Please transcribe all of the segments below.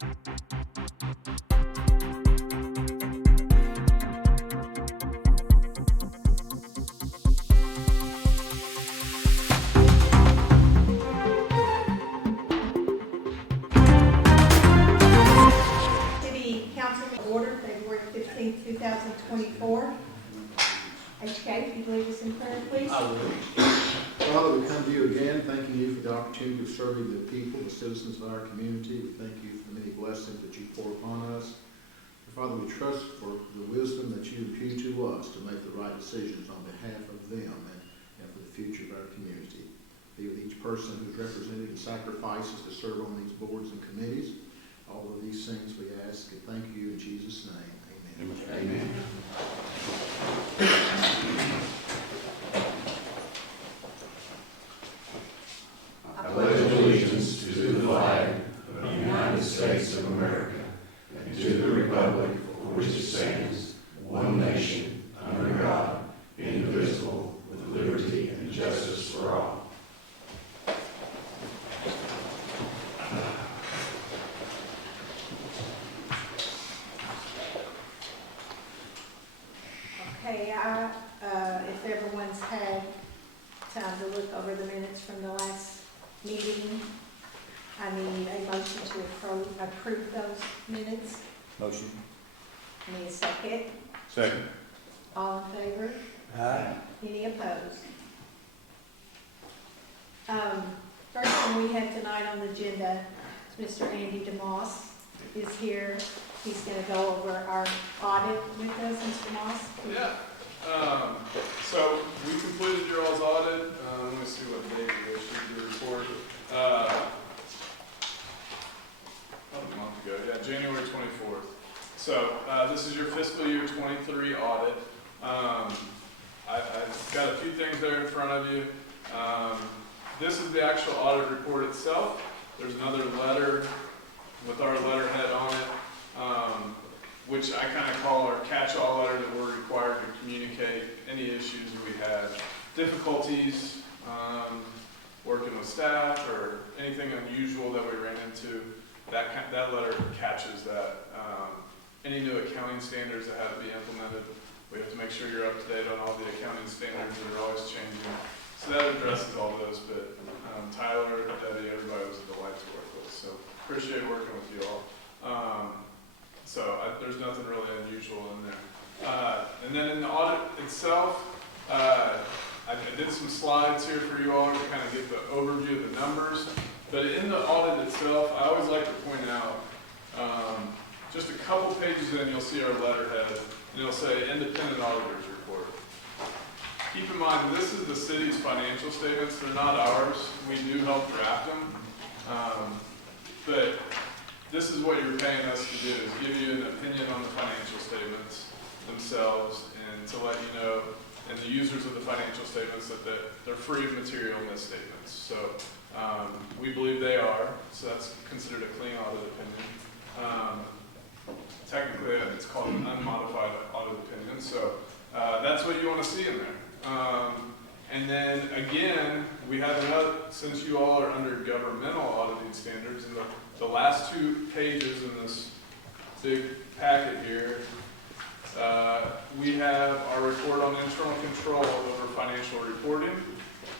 City Council order, February 15th, 2024. HK, if you lead us in prayer, please. I will. Father, we come to you again, thanking you for the opportunity of serving the people, the citizens of our community. We thank you for the many blessings that you pour upon us. Father, we trust for the wisdom that you impute to us to make the right decisions on behalf of them and for the future of our community. Be with each person who's represented in sacrifices to serve on these boards and committees. All of these things we ask and thank you in Jesus' name. Amen. Amen. I pledge allegiance to the flag of the United States of America and to the republic for which it stands, one nation, under God, indivisible, with liberty and justice for all. Okay, if everyone's had time to look over the minutes from the last meeting, I need a motion to approve those minutes. Motion. I need a second. Second. All in favor? Aye. Any opposed? First thing we have tonight on the agenda is Mr. Andy DeMoss is here. He's going to go over our audit with us, Mr. Moss. Yeah. So we completed your all's audit. Let me see what date we issued the report. About a month ago. Yeah, January 24th. So this is your fiscal year 23 audit. I've got a few things there in front of you. This is the actual audit report itself. There's another letter with our letterhead on it. Which I kind of call our catch-all letter that we're required to communicate any issues we had, difficulties working with staff or anything unusual that we ran into. That letter catches that. Any new accounting standards that have to be implemented, we have to make sure you're up to date on all the accounting standards that are always changing. So that addresses all those, but Tyler, Debbie, everybody was a delight to work with. So appreciate working with you all. There's nothing really unusual in there. And then in the audit itself, I did some slides here for you all to kind of get the overview of the numbers. But in the audit itself, I always like to point out, just a couple pages in, you'll see our letterhead, and it'll say Independent Auditor's Report. Keep in mind, this is the city's financial statements. They're not ours. We do help draft them. But this is what you're paying us to do, is give you an opinion on the financial statements themselves and to let you know, and the users of the financial statements, that they're free of material misstatements. So we believe they are, so that's considered a clean audit opinion. Technically, it's called an unmodified audit opinion, so that's what you want to see in there. And then again, we have another, since you all are under governmental auditing standards, and the last two pages in this big packet here, we have our report on internal control over financial reporting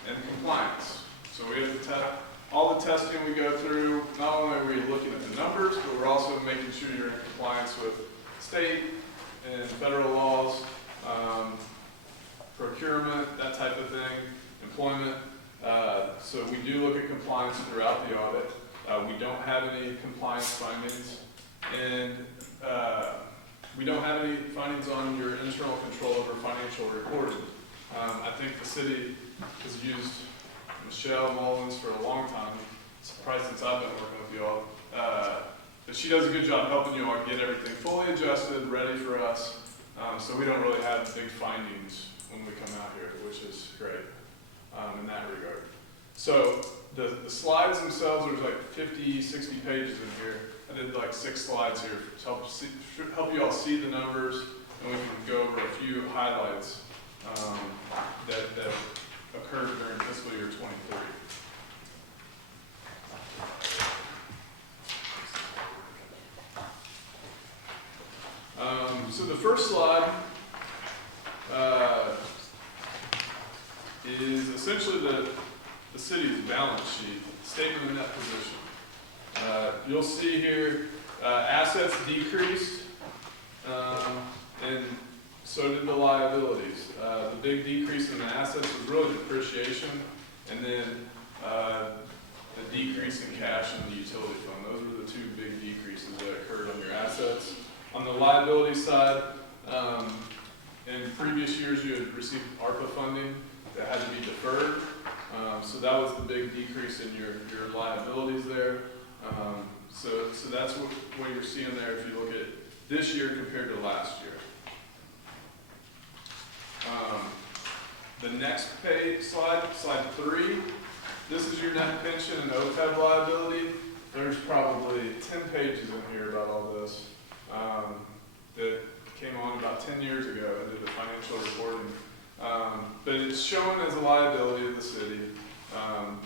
and compliance. So we have to test all the testing we go through. Not only are we looking at the numbers, but we're also making sure you're in compliance with state and federal laws, procurement, that type of thing, employment. So we do look at compliance throughout the audit. We don't have any compliance findings, and we don't have any findings on your internal control over financial reporting. I think the city has used Michelle Mullins for a long time. It's probably since I've been working with you all. But she does a good job helping you all get everything fully adjusted, ready for us. So we don't really have big findings when we come out here, which is great in that regard. So the slides themselves, there's like 50, 60 pages in here. I did like 6 slides here to help you all see the numbers, and we can go over a few highlights that occurred during fiscal year 23. So the first slide is essentially the city's balance sheet, statement of net position. You'll see here assets decreased, and so did the liabilities. The big decrease in the assets was really depreciation, and then the decrease in cash in the utility fund. Those were the two big decreases that occurred on your assets. On the liability side, in previous years you had received ARPA funding that had to be deferred. So that was the big decrease in your liabilities there. So that's what you're seeing there if you look at this year compared to last year. The next slide 3, this is your net pension and OPEB liability. There's probably 10 pages in here about all this that came on about 10 years ago. I did the financial reporting. But it's shown as a liability of the city.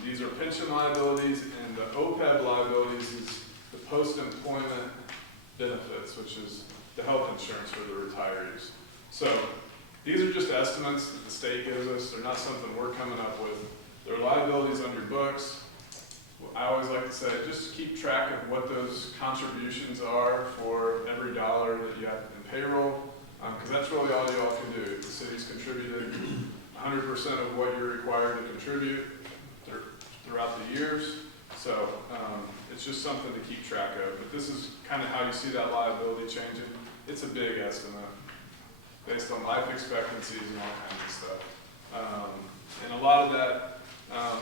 These are pension liabilities, and the OPEB liabilities is the post-employment benefits, which is the health insurance for the retirees. So these are just estimates that the state gives us. They're not something we're coming up with. They're liabilities on your books. I always like to say, just keep track of what those contributions are for every dollar that you have in payroll, because that's really all you all can do. The city's contributed 100% of what you're required to contribute throughout the years. So it's just something to keep track of. But this is kind of how you see that liability changing. It's a big estimate based on life expectancies and all kinds of stuff. And a lot of that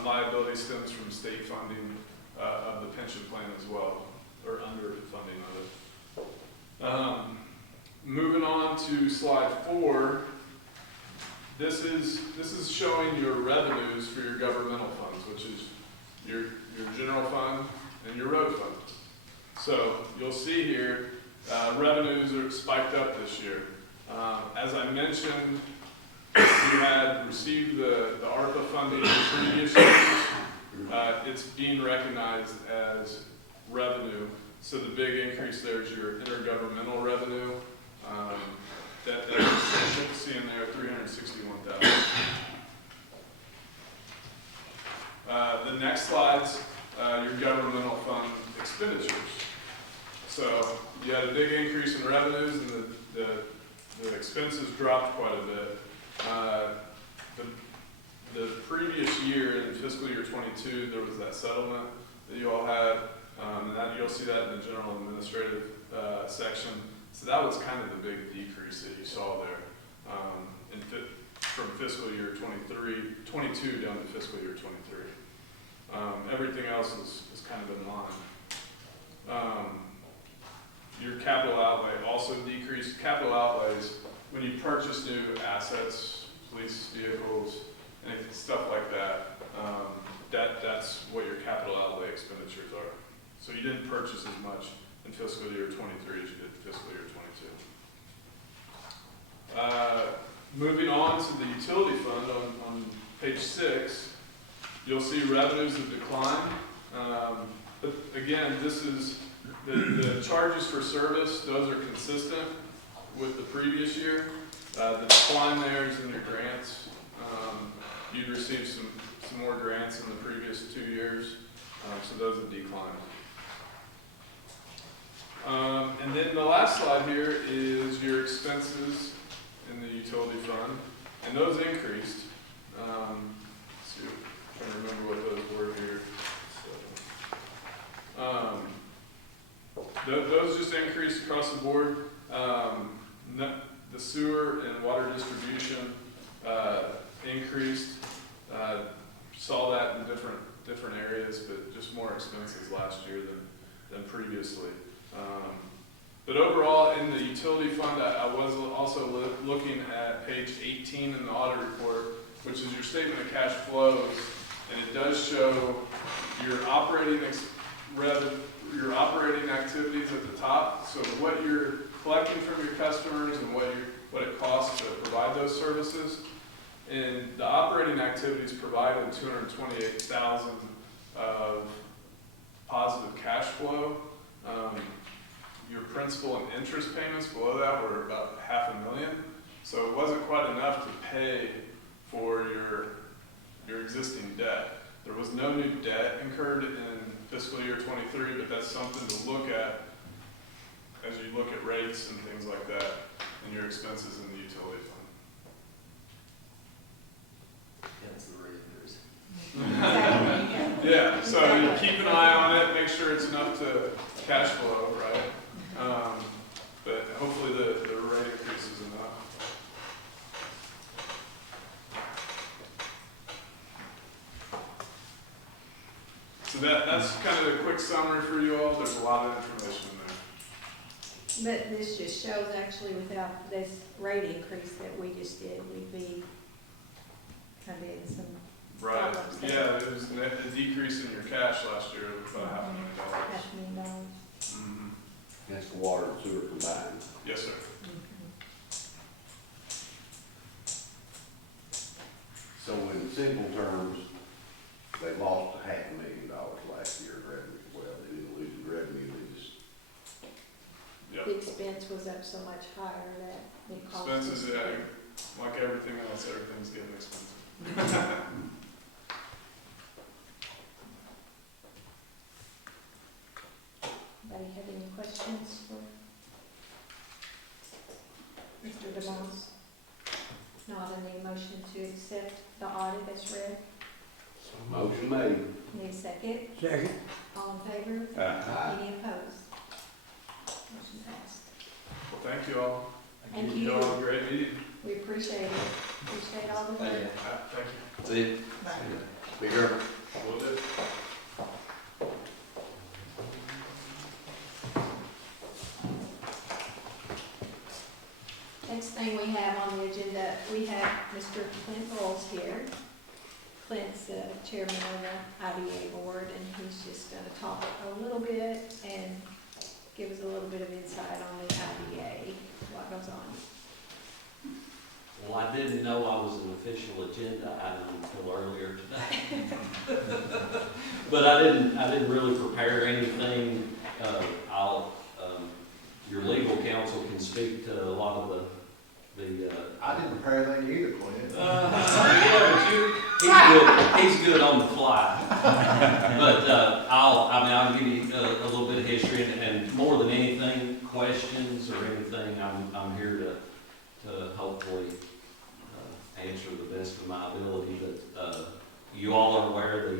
liability stems from state funding of the pension plan as well, or underfunding of it. Moving on to slide 4, this is showing your revenues for your governmental funds, which is your general fund and your road fund. So you'll see here, revenues are spiked up this year. As I mentioned, you had received the ARPA funding in previous years. It's being recognized as revenue. So the big increase there is your intergovernmental revenue. That you'll see in there, $361,000. The next slide's your governmental fund expenditures. So you had a big increase in revenues, and the expenses dropped quite a bit. The previous year, in fiscal year 22, there was that settlement that you all had, and that you'll see that in the general administrative section. So that was kind of the big decrease that you saw there from fiscal year 22 down to fiscal year 23. Everything else is kind of in line. Your capital outlay also decreased. Capital outlays, when you purchase new assets, police vehicles, and stuff like that, that's what your capital outlay expenditures are. So you didn't purchase as much in fiscal year 23 as you did in fiscal year 22. Moving on to the utility fund on page 6, you'll see revenues have declined. But again, this is the charges for service, those are consistent with the previous year. The decline there is in your grants. You'd received some more grants in the previous 2 years, so those have declined. And then the last slide here is your expenses in the utility fund, and those increased. Let's see, I'm trying to remember what those were here. Those just increased across the board. The sewer and water distribution increased. Saw that in different areas, but just more expenses last year than previously. But overall, in the utility fund, I was also looking at page 18 in the audit report, which is your statement of cash flows, and it does show your operating activities at the top. So what you're collecting from your customers and what it costs to provide those services. And the operating activities provided $228,000 of positive cash flow. Your principal and interest payments below that were about $500,000. So it wasn't quite enough to pay for your existing debt. There was no new debt incurred in fiscal year '23, but that's something to look at as you look at rates and things like that and your expenses in the utility fund. That's the readers. Exactly. Yeah, so you keep an eye on it, make sure it's enough to cash flow, right? But hopefully the rate increase is enough. So that's kind of a quick summary for you all. There's a lot of information in there. But this just shows actually without this rate increase that we just did, we'd be kind of in some Right, problems. yeah, there was a decrease in your cash last year of about $500,000. $500,000. Mhm. That's the water and sewer combined. Yes, sir. So in simple terms, they lost $500,000 last year in revenue. Well, they didn't lose in revenue, they just, Yep. The expense was up so much higher that it cost us. Expenses, yeah, like everything else, everything's getting expensive. Anybody have any questions for Mr. DeMoss? Not any motion to accept the audit as read. motion made. Need a second? Second. All in favor? Aye. Any opposed? Motion passed. Well, thank you all. Thank You all you. have a great meeting. We appreciate it. Appreciate all the work. Thank you. See you. Be careful. Will do. Next thing we have on the agenda, we have Mr. Clint Bowles here. Clint's the chairman of the IDA board, and he's just gonna talk a little bit and give us a little bit of insight on the IDA, what goes on. Well, I didn't know I was an official agenda item until earlier today. But I didn't really prepare anything. Your legal counsel can speak to a lot of the I didn't prepare anything either, Clint. yeah, but he's good on the fly. But I'll give you a little bit of history, and more than anything, questions or anything, I'm here to hopefully answer the best of my ability. But you all are aware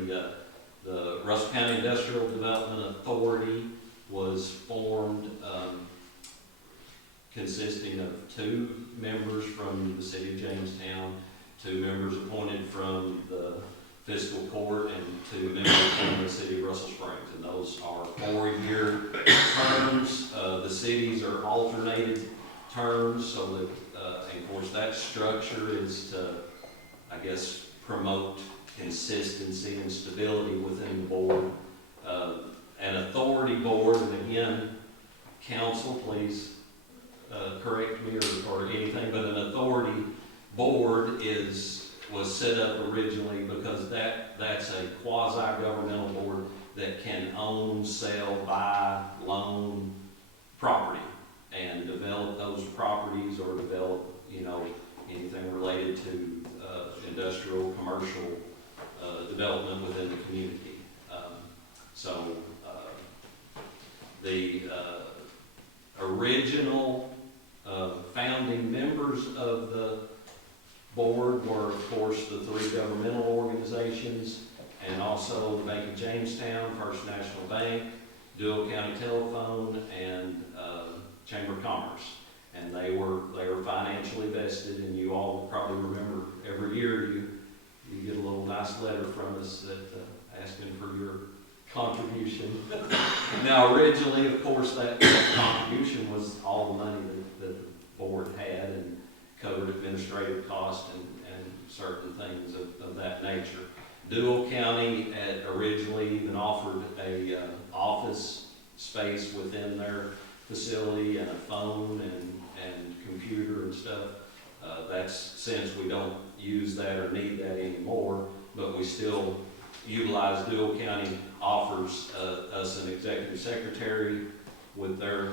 the Russell County Industrial Development Authority was formed, consisting of 2 members from the city of Jamestown, 2 members appointed from the fiscal court, and 2 members from the city of Russell Springs. And those are 4-year terms. The cities are alternated terms, so that, and of course, that structure is to, I guess, promote consistency and stability within the board. An authority board, and again, council, please correct me or anything, but an authority board was set up originally because that's a quasi-governmental board that can own, sell, buy, loan property and develop those properties, or develop, anything related to industrial, commercial development within the community. The original founding members of the board were, of course, the 3 governmental organizations, and also the Bank of Jamestown, First National Bank, Dual County Telephone, and Chamber of Commerce. And they were financially vested, and you all probably remember every year you get a little nice letter from us that asking for your contribution. Now, originally, of course, that contribution was all the money that the board had, and covered administrative costs and certain things of that nature. Dual County had originally even offered a office space within their facility, and a phone and computer and stuff. That's, since we don't use that or need that anymore, but we still utilize. Dual County offers us an executive secretary with their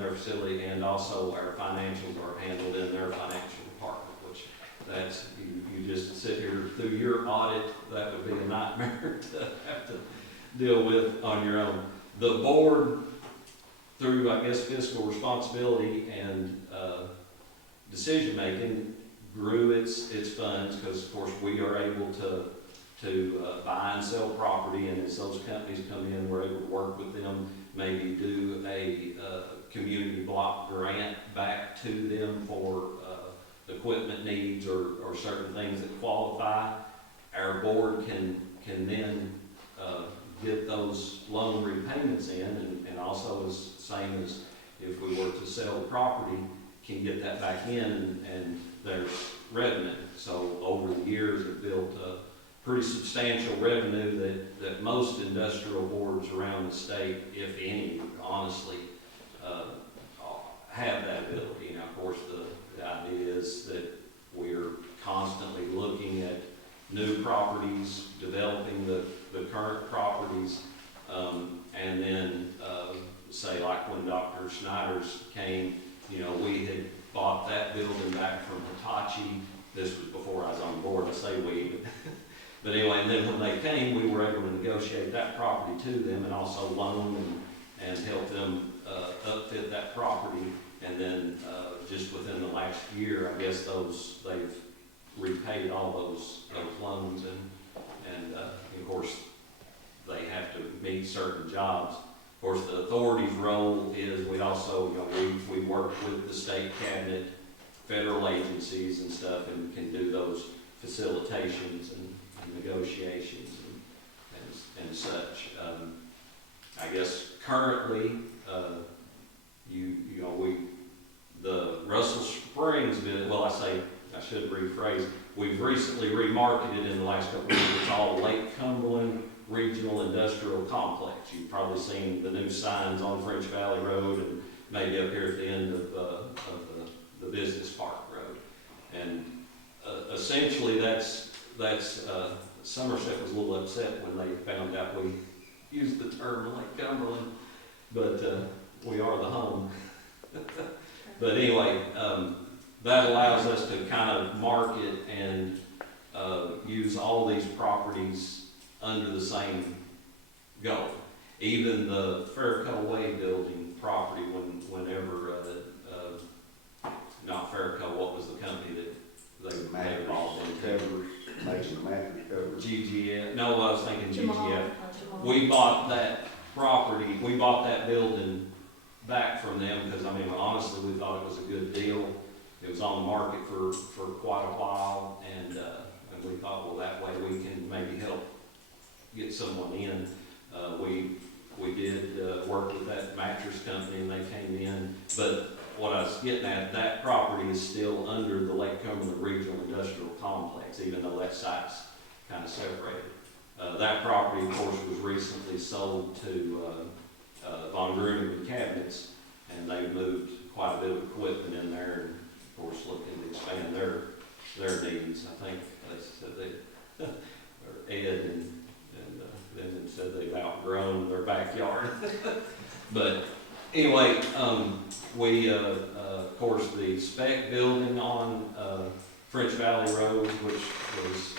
their facility, and also our financials are handled in their financial department, which that's, you just sit here through your audit, that would be a nightmare to have to deal with on your own. The board, through, I guess, fiscal responsibility and decision-making, grew its funds, because of course we are able to buy and sell property, and as those companies come in, we're able to work with them, maybe do a community block grant back to them for equipment needs or certain things that qualify. Our board can then get those loan repayments in, and also is same as if we were to sell the property, can get that back in, and there's revenue. So over the years, it built a pretty substantial revenue that most industrial boards around the state, if any, honestly, have that ability. Now, of course, the idea is that we're constantly looking at new properties, developing the current properties, and then say like when Dr. Snyder's came, we had bought that building back from Hitachi. This was before I was on board, I say we, but anyway, and then when they came, we were able to negotiate that property to them and also loan and help them upfit that property. And then just within the last year, I guess they've repaid all those loans, and of course they have to meet certain jobs. Of course, the authority's role is we also, we work with the state cabinet, federal agencies and stuff, and can do those facilitations and negotiations and such. I guess currently, the Russell Springs, I should rephrase, we've recently remarketed in the last couple of years. It's all Lake Cumberland Regional Industrial Complex. You've probably seen the new signs on French Valley Road and maybe up here at the end of the Business Park Road. And essentially that's Somerset was a little upset when they found out we used the term Lake Cumberland, but we are the home. But anyway, that allows us to kind of market and use all these properties under the same goal. Even the Farrakhan Way building property, whenever, not Farrakhan, what was the company that they involved in? Covers, making the mattress covers. GGF, no, I was thinking Jamal. GGF. Jamal. We bought that property, we bought that building back from them because, honestly, we thought it was a good deal. It was on the market for quite a while, and we thought, well, that way we can maybe help get someone in. We did work with that mattress company, and they came in. But what I was getting at, that property is still under the Lake Cumberland Regional Industrial Complex, even though that site's kind of separated. That property, of course, was recently sold to Von Gruning Cabinets, and they moved quite a bit of equipment in there, and of course looking to expand their needs. I think they said or Ed and then said they've outgrown their backyard. But anyway, we of course the spec building on French Valley Road, which was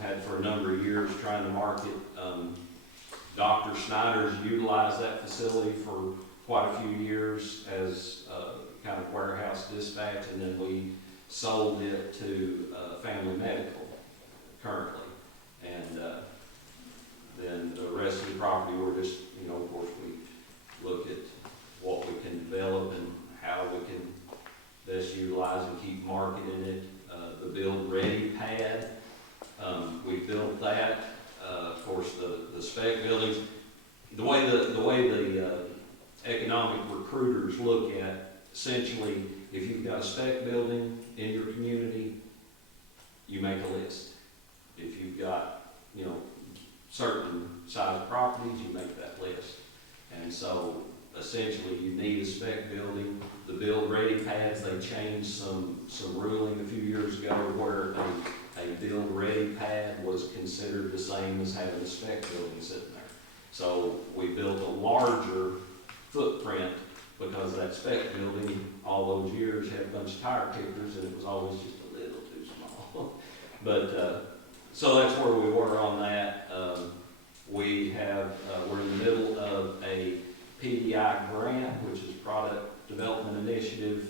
had for a number of years trying to market. Dr. Snyder's utilized that facility for quite a few years as kind of warehouse dispatch, and then we sold it to Family Medical currently. And then the rest of the property, we're just, of course, we look at what we can develop and how we can best utilize and keep marketing it. The Build Ready pad, we built that. Of course, the spec buildings, the way the economic recruiters look at, essentially, if you've got a spec building in your community, you make a list. If you've got, certain size properties, you make that list. And so, essentially, you need a spec building. The Build Ready pads, they changed some ruling a few years ago where a Build Ready pad was considered the same as having a spec building sitting there. So we built a larger footprint because that spec building, all those years, had a bunch of tire kickers, and it was always just a little too small. But, so that's where we were on that. We have, we're in the middle of a PDI grant, which is Product Development Initiative,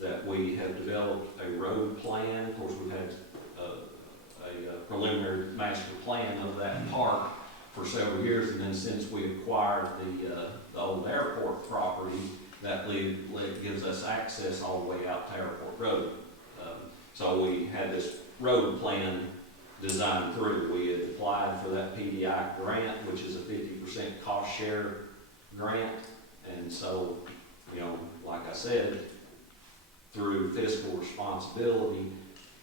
that we have developed a road plan. Of course, we've had a preliminary master plan of that park for several years, and then since we acquired the old airport property, that gives us access all the way out to Airport Road. So we had this road plan designed through. We had applied for that PDI grant, which is a 50% cost share grant, and so, you know, like I said, through fiscal responsibility,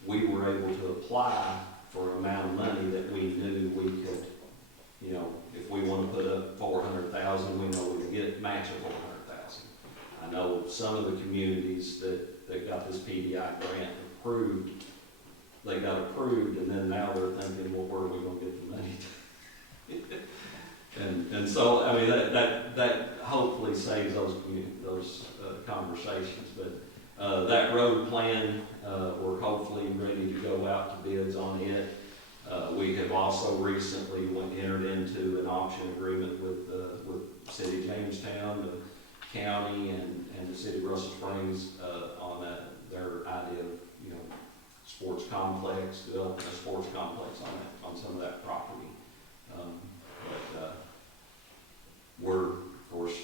we were able to apply for an amount of money that we knew we could, you know, if we want to put up $400,000, we know we can get match of $400,000. I know some of the communities that got this PDI grant approved, they got approved, and then now they're thinking, well, where are we going to get the money? and so, I mean, that hopefully saves those conversations. But that road plan, we're hopefully ready to go out to bids on it. We have also recently entered into an option agreement with the City of Jamestown, the county, and the City of Russell Springs on their idea of, you know, sports complex, developing a sports complex on some of that property. But we're, of course,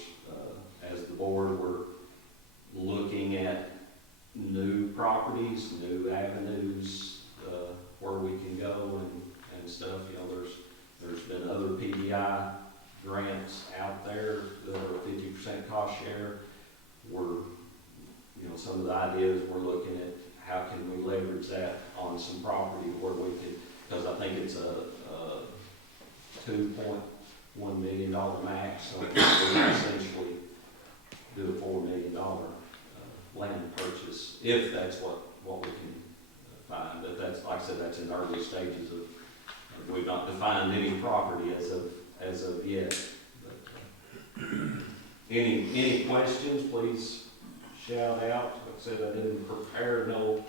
as the board, we're looking at new properties, new avenues, where we can go and stuff. You know, there's been other PDI grants out there that are 50% cost share. We're, you know, some of the ideas we're looking at, how can we leverage that on some property where we could, because I think it's a $2.1 million max, so we can essentially do a $4 million land purchase, if that's what we can find. But that's, like I said, that's in the early stages of, we've not defined any property as of yet. But, any questions, please shout out. Like I said, I didn't prepare no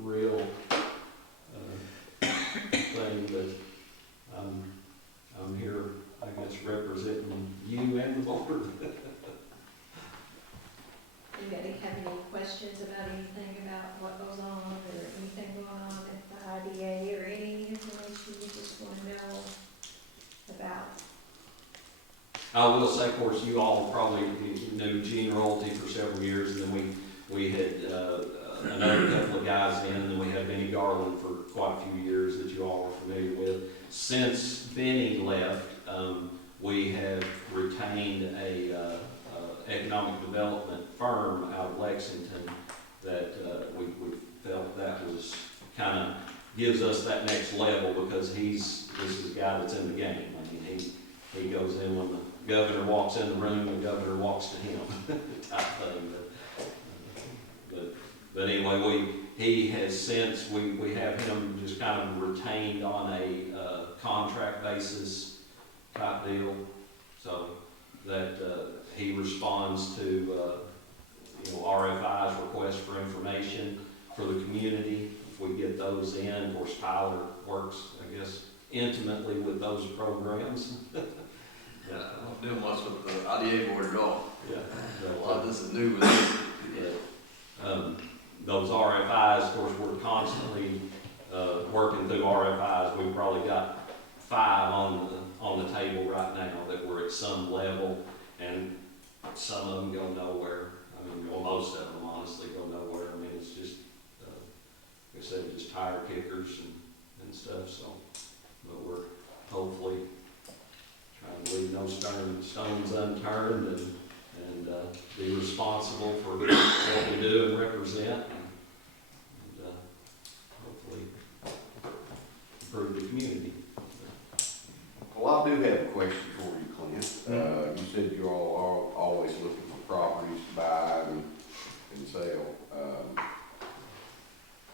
real thing, but I'm here, I guess, representing you and the board. Anybody have any questions about anything about what goes on, or anything going on at the IDA, or any information you just want to know about? I will say, of course, you all probably knew Gene Royalty for several years, and then we had another couple of guys in, and then we had Benny Garland for quite a few years that you all are familiar with. Since Benny left, we have retained a economic development firm out of Lexington that we felt that was kind of gives us that next level, because this is a guy that's in the game. I mean, he goes in when the governor walks in the room, the governor walks to him type thing. But anyway, he has since, we have him just kind of retained on a contract basis type deal, so that he responds to you know, RFI's request for information for the community. If we get those in, of course, Tyler works, I guess, intimately with those programs. Yeah, I don't do much with the IDA board at all. Yeah. A lot of this is new with me. Yeah. Those RFIs, of course, we're constantly working through RFIs. We've probably got 5 on the table right now that we're at some level, and some of them go nowhere. I mean, well, most of them honestly go nowhere. I mean, it's just, like I said, just tire kickers and stuff. So, but we're hopefully trying to leave no stones unturned and be responsible for what we do and represent, and hopefully improve the community. Well, I do have a question for you, Clint. You said you're all are always looking for properties to buy and sell.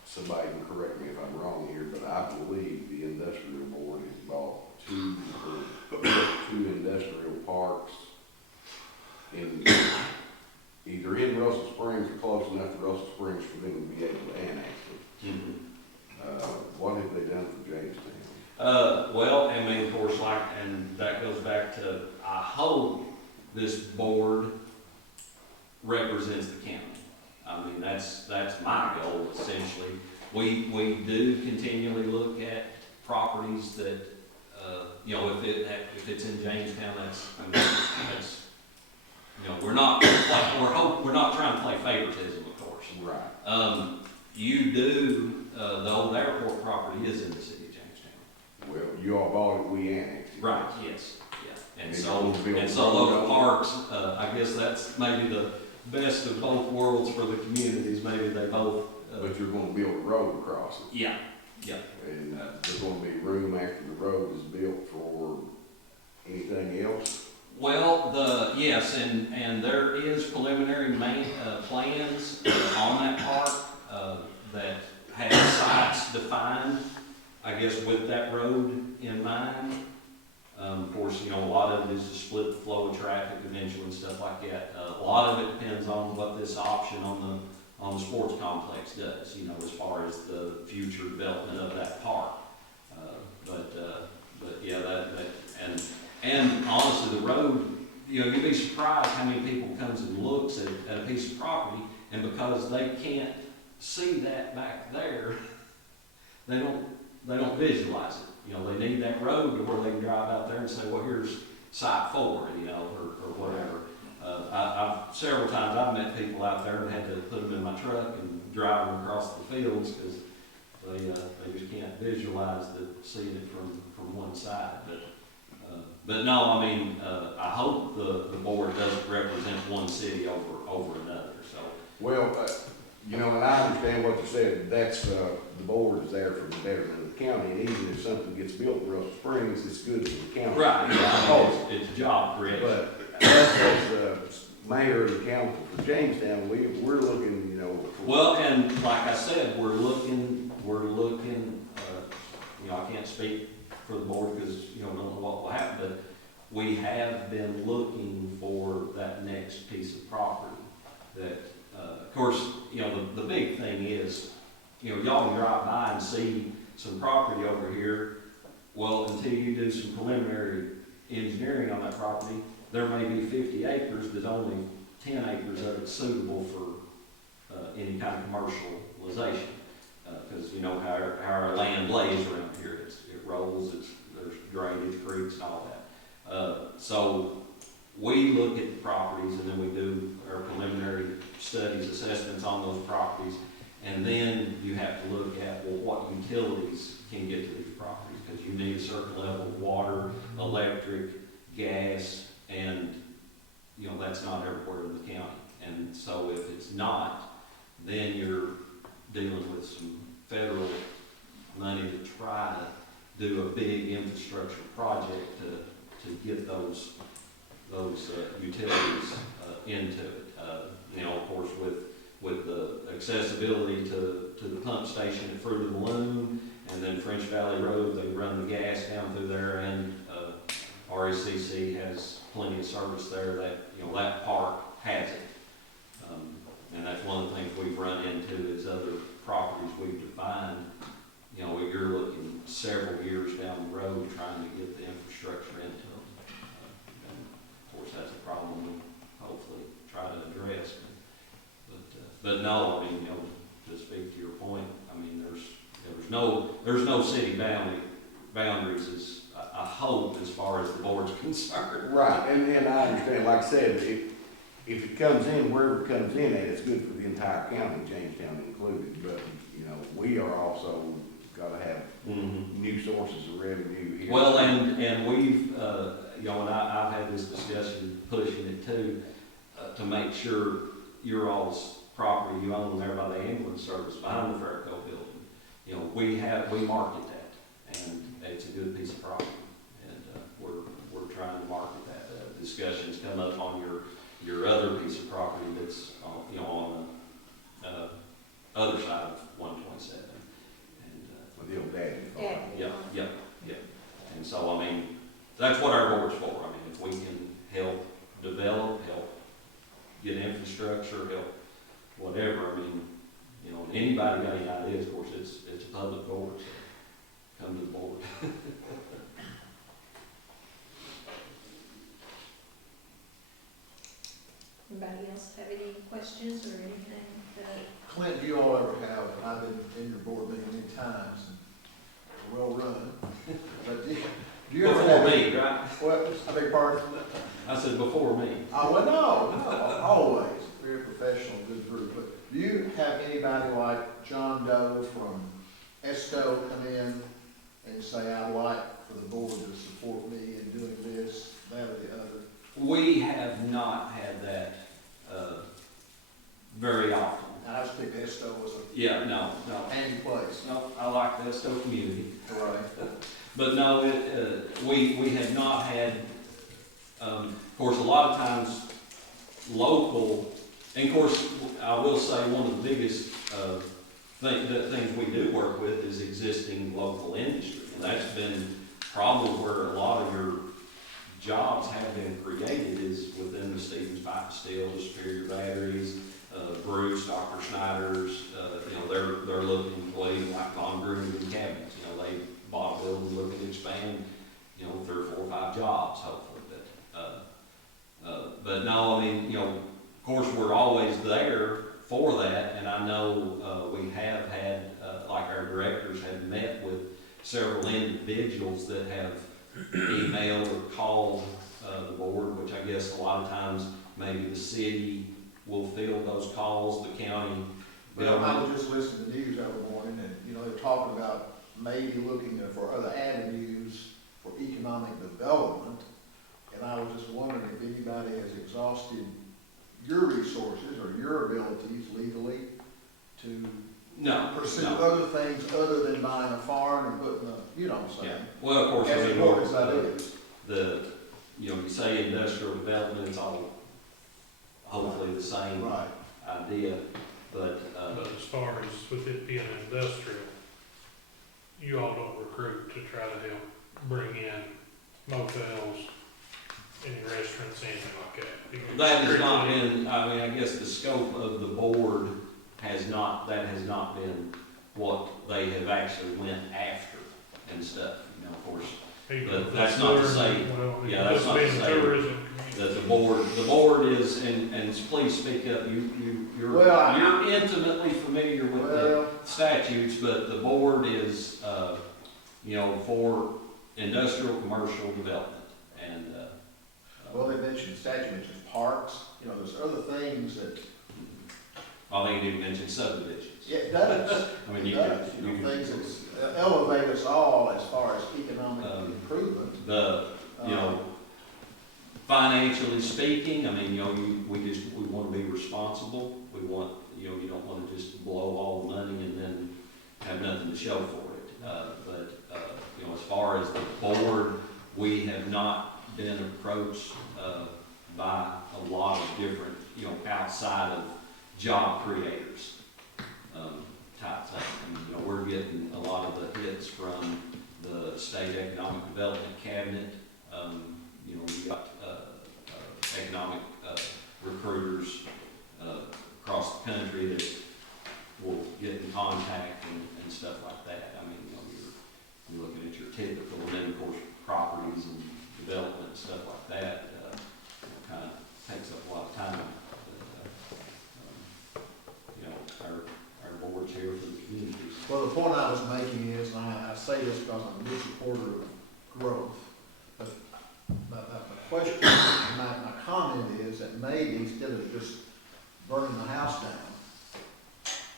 Somebody can correct me if I'm wrong here, but I believe the industrial board has bought two industrial parks in, either in Russell Springs or close enough to Russell Springs for them to be able to annex it. What have they done for Jamestown? Well, I mean, of course, and that goes back to, I hope this board represents the county. I mean, that's my goal, essentially. We do continually look at properties that, if it's in Jamestown, that's, we're not trying to play favoritism, of course. Right. You do, the old airport property is in the city of Jamestown. Well, you all bought it, we annexed it. Right, yes, yeah. And Maybe so, we'll build and a so road those up. parks, I guess that's maybe the best of both worlds for the communities. Maybe they both, But you're gonna build a road across it. yeah. And there's gonna be room after the road is built for anything else? Well, yes, and there is preliminary plans on that park, that have sites defined, I guess, with that road in mind. Of course, a lot of it is to split the flow of traffic eventually and stuff like that. A lot of it depends on what this option on the sports complex does, as far as the future development of that park. But yeah, and honestly, the road, you'd be surprised how many people comes and looks at a piece of property, and because they can't see that back there, they don't visualize it. They need that road to where they can drive out there and say, well, here's site 4, or whatever. I've several times I've met people out there and had to put them in my truck and drive them across the fields because they just can't visualize seeing it from one side. But no, I mean, I hope the board doesn't represent one city over another. So. Well, and I understand what you said, that's, the board is there for the betterment of the county, and even if something gets built in Russell Springs, it's good for the county. Right, yeah, it's job creation. But us as the mayor of the council for Jamestown, we're looking, Well, and like I said, we're looking, I can't speak for the board because, don't know what will happen, but we have been looking for that next piece of property that, of course, the big thing is, y'all can drive by and see some property over here. Well, until you do some preliminary engineering on that property, there may be 50 acres, but only 10 acres of it suitable for any kind of commercialization. Because how our land lays around here, it rolls, there's drainage, creeks, and all that. So we look at the properties, and then we do our preliminary studies, assessments on those properties, and then you have to look at, well, what utilities can get to these properties, because you need a certain level of water, electric, gas, and that's not everywhere in the county. And so if it's not, then you're dealing with some federal money to try to do a big infrastructure project to get those utilities into it. Of course, with the accessibility to the pump station at Fruit of the Loom, and then French Valley Road, they run the gas down through there, and RECC has plenty of service there. That park has it. And that's one of the things we've run into is other properties we've defined. You're looking several years down the road trying to get the infrastructure into them. And of course, that's a problem we hopefully try to address. But no, I mean, to speak to your point, I mean, there's no city boundaries as I hope as far as the board's concerned. right, and I understand, like I said, if it comes in, wherever it comes in at, it's good for the entire county, Jamestown included, but, we are also gotta have new sources of revenue here. Well, and we've, and I've had this discussion pushing it too, to make sure your all's property you own there by the ambulance service behind the Fairco building, we market that, and it's a good piece of property, and we're trying to market that. Discussions come up on your other piece of property that's on the other side of 127. The old daddy farm. Yeah. Yeah. And so, I mean, that's what our board's for. I mean, if we can help develop, help infrastructure, help whatever. I mean, you know, anybody got any ideas, of course, it's a public board, so come to the board. Anybody else have any questions or anything that? Clint, do you all ever have, and I've been in your board meeting many times, and they're well run, but do you ever Before have? me, right? What, I beg pardon? I said before me. Oh, well, no, always, very professional, good group, but do you have anybody like John Doe from ESCO come in and say, I'd like for the board to support me in doing this, that, or the other? We have not had that very often. I just think ESCO was Yeah, no. a handy place. No, I like the Esto community. Right. But no, we have not had, of course, a lot of times local, and of course, I will say one of the biggest things we do work with is existing local industry. And that's been probably where a lot of your jobs have been created is within the Stevens Pipe and Steel, the Superior Batteries, Bruce, Dr. Schneider's, you know, they're looking, like Von Groom and Cabinets, you know, they bought a building looking to expand, you know, 3 or 4 or 5 jobs, hopefully, but no, I mean, you know, of course, we're always there for that, and I know, we have had, like our directors have met with several individuals that have emailed or called, the board, which I guess a lot of times maybe the city will field those calls, the county. Well, I was just listening to the news every morning, and, you know, they're talking about maybe looking for other avenues for economic development. And I was just wondering if anybody has exhausted your resources or your abilities legally to pursue other things other than buying a farm and putting a, you know what I'm saying? Yeah. Well, of course, As I mean, important as that is. you know, you say industrial development, it's all hopefully the same Right. idea, but, But as far as with it being industrial, you all don't recruit to try to help bring in motels, any restaurants, anything like that? that has not been, I mean, I guess the scope of the board has not been what they have actually went after and stuff, you know, of course. But that's not to say- yeah, that's not to say- Tourism. That the board is, and please speak up, Well, you're intimately familiar with the Well, statutes, but the board is, you know, for industrial, commercial development, and, well, they mentioned statute, mentions parks, you know, there's other things that, I think you didn't mention subdivisions. yeah, it does. I mean, It you does, could, you you know, could, things that elevate us all as far as economic improvement. you know, financially speaking, I mean, you know, we want to be responsible. We want, you know, you don't want to just blow all the money and then have nothing to show for it. But you know, as far as the board, we have not been approached, by a lot of different, you know, outside of job creators, type thing. And, you know, we're getting a lot of the hits from the State Economic Development Cabinet. You know, we got, economic, recruiters, across the country that will get in contact and stuff like that. I mean, you know, you're looking at your typical, and then of course, properties and development and stuff like that, kind of takes up a lot of time. But, you know, our board's here for the communities. Well, the point I was making is, and I say this because I'm a big supporter of growth, but my question, my comment is that maybe instead of just burning the house down,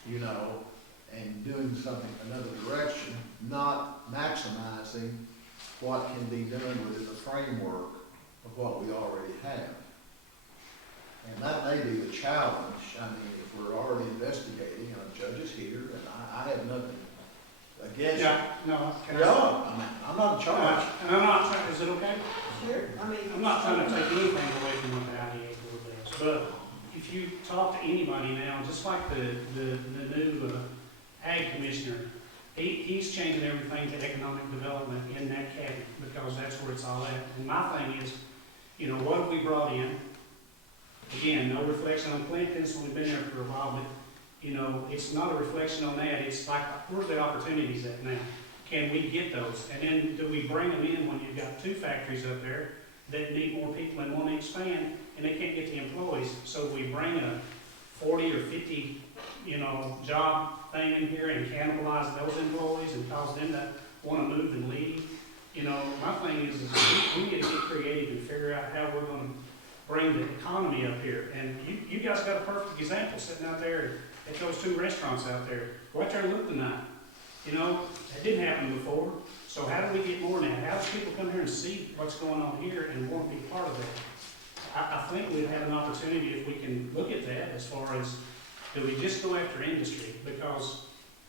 you know, and doing something another direction, not maximizing what can be done within the framework of what we already have. And that may be the challenge. I mean, if we're already investigating, and a judge is here, and I have nothing against it. Yeah, no, can I? Yeah, I mean, I'm not in charge. And I'm not trying, is it okay? Sure, I mean. I'm not trying to take anything away from what the IDA board does, but if you talk to anybody now, just like the new ag commissioner, he's changing everything to economic development in that cabinet, because that's where it's all at. And my thing is, you know, what have we brought in? Again, no reflection on Clinton, it's only been there for a while, but, you know, it's not a reflection on that, it's like, where's the opportunities at now? Can we get those? And then do we bring them in when you've got 2 factories up there that need more people and want to expand, and they can't get the employees? So we bring a 40 or 50, you know, job thing in here and cannibalize those employees and cause them to want to move and leave. You know, my thing is we need to get creative and figure out how we're going to bring the economy up here. And you guys got a perfect example sitting out there at those 2 restaurants out there. Go out there and look tonight. You know, that didn't happen before. So how do we get more now? How do people come here and see what's going on here and want to be part of that? I think we'd have an opportunity if we can look at that as far as, do we just go after industry? Because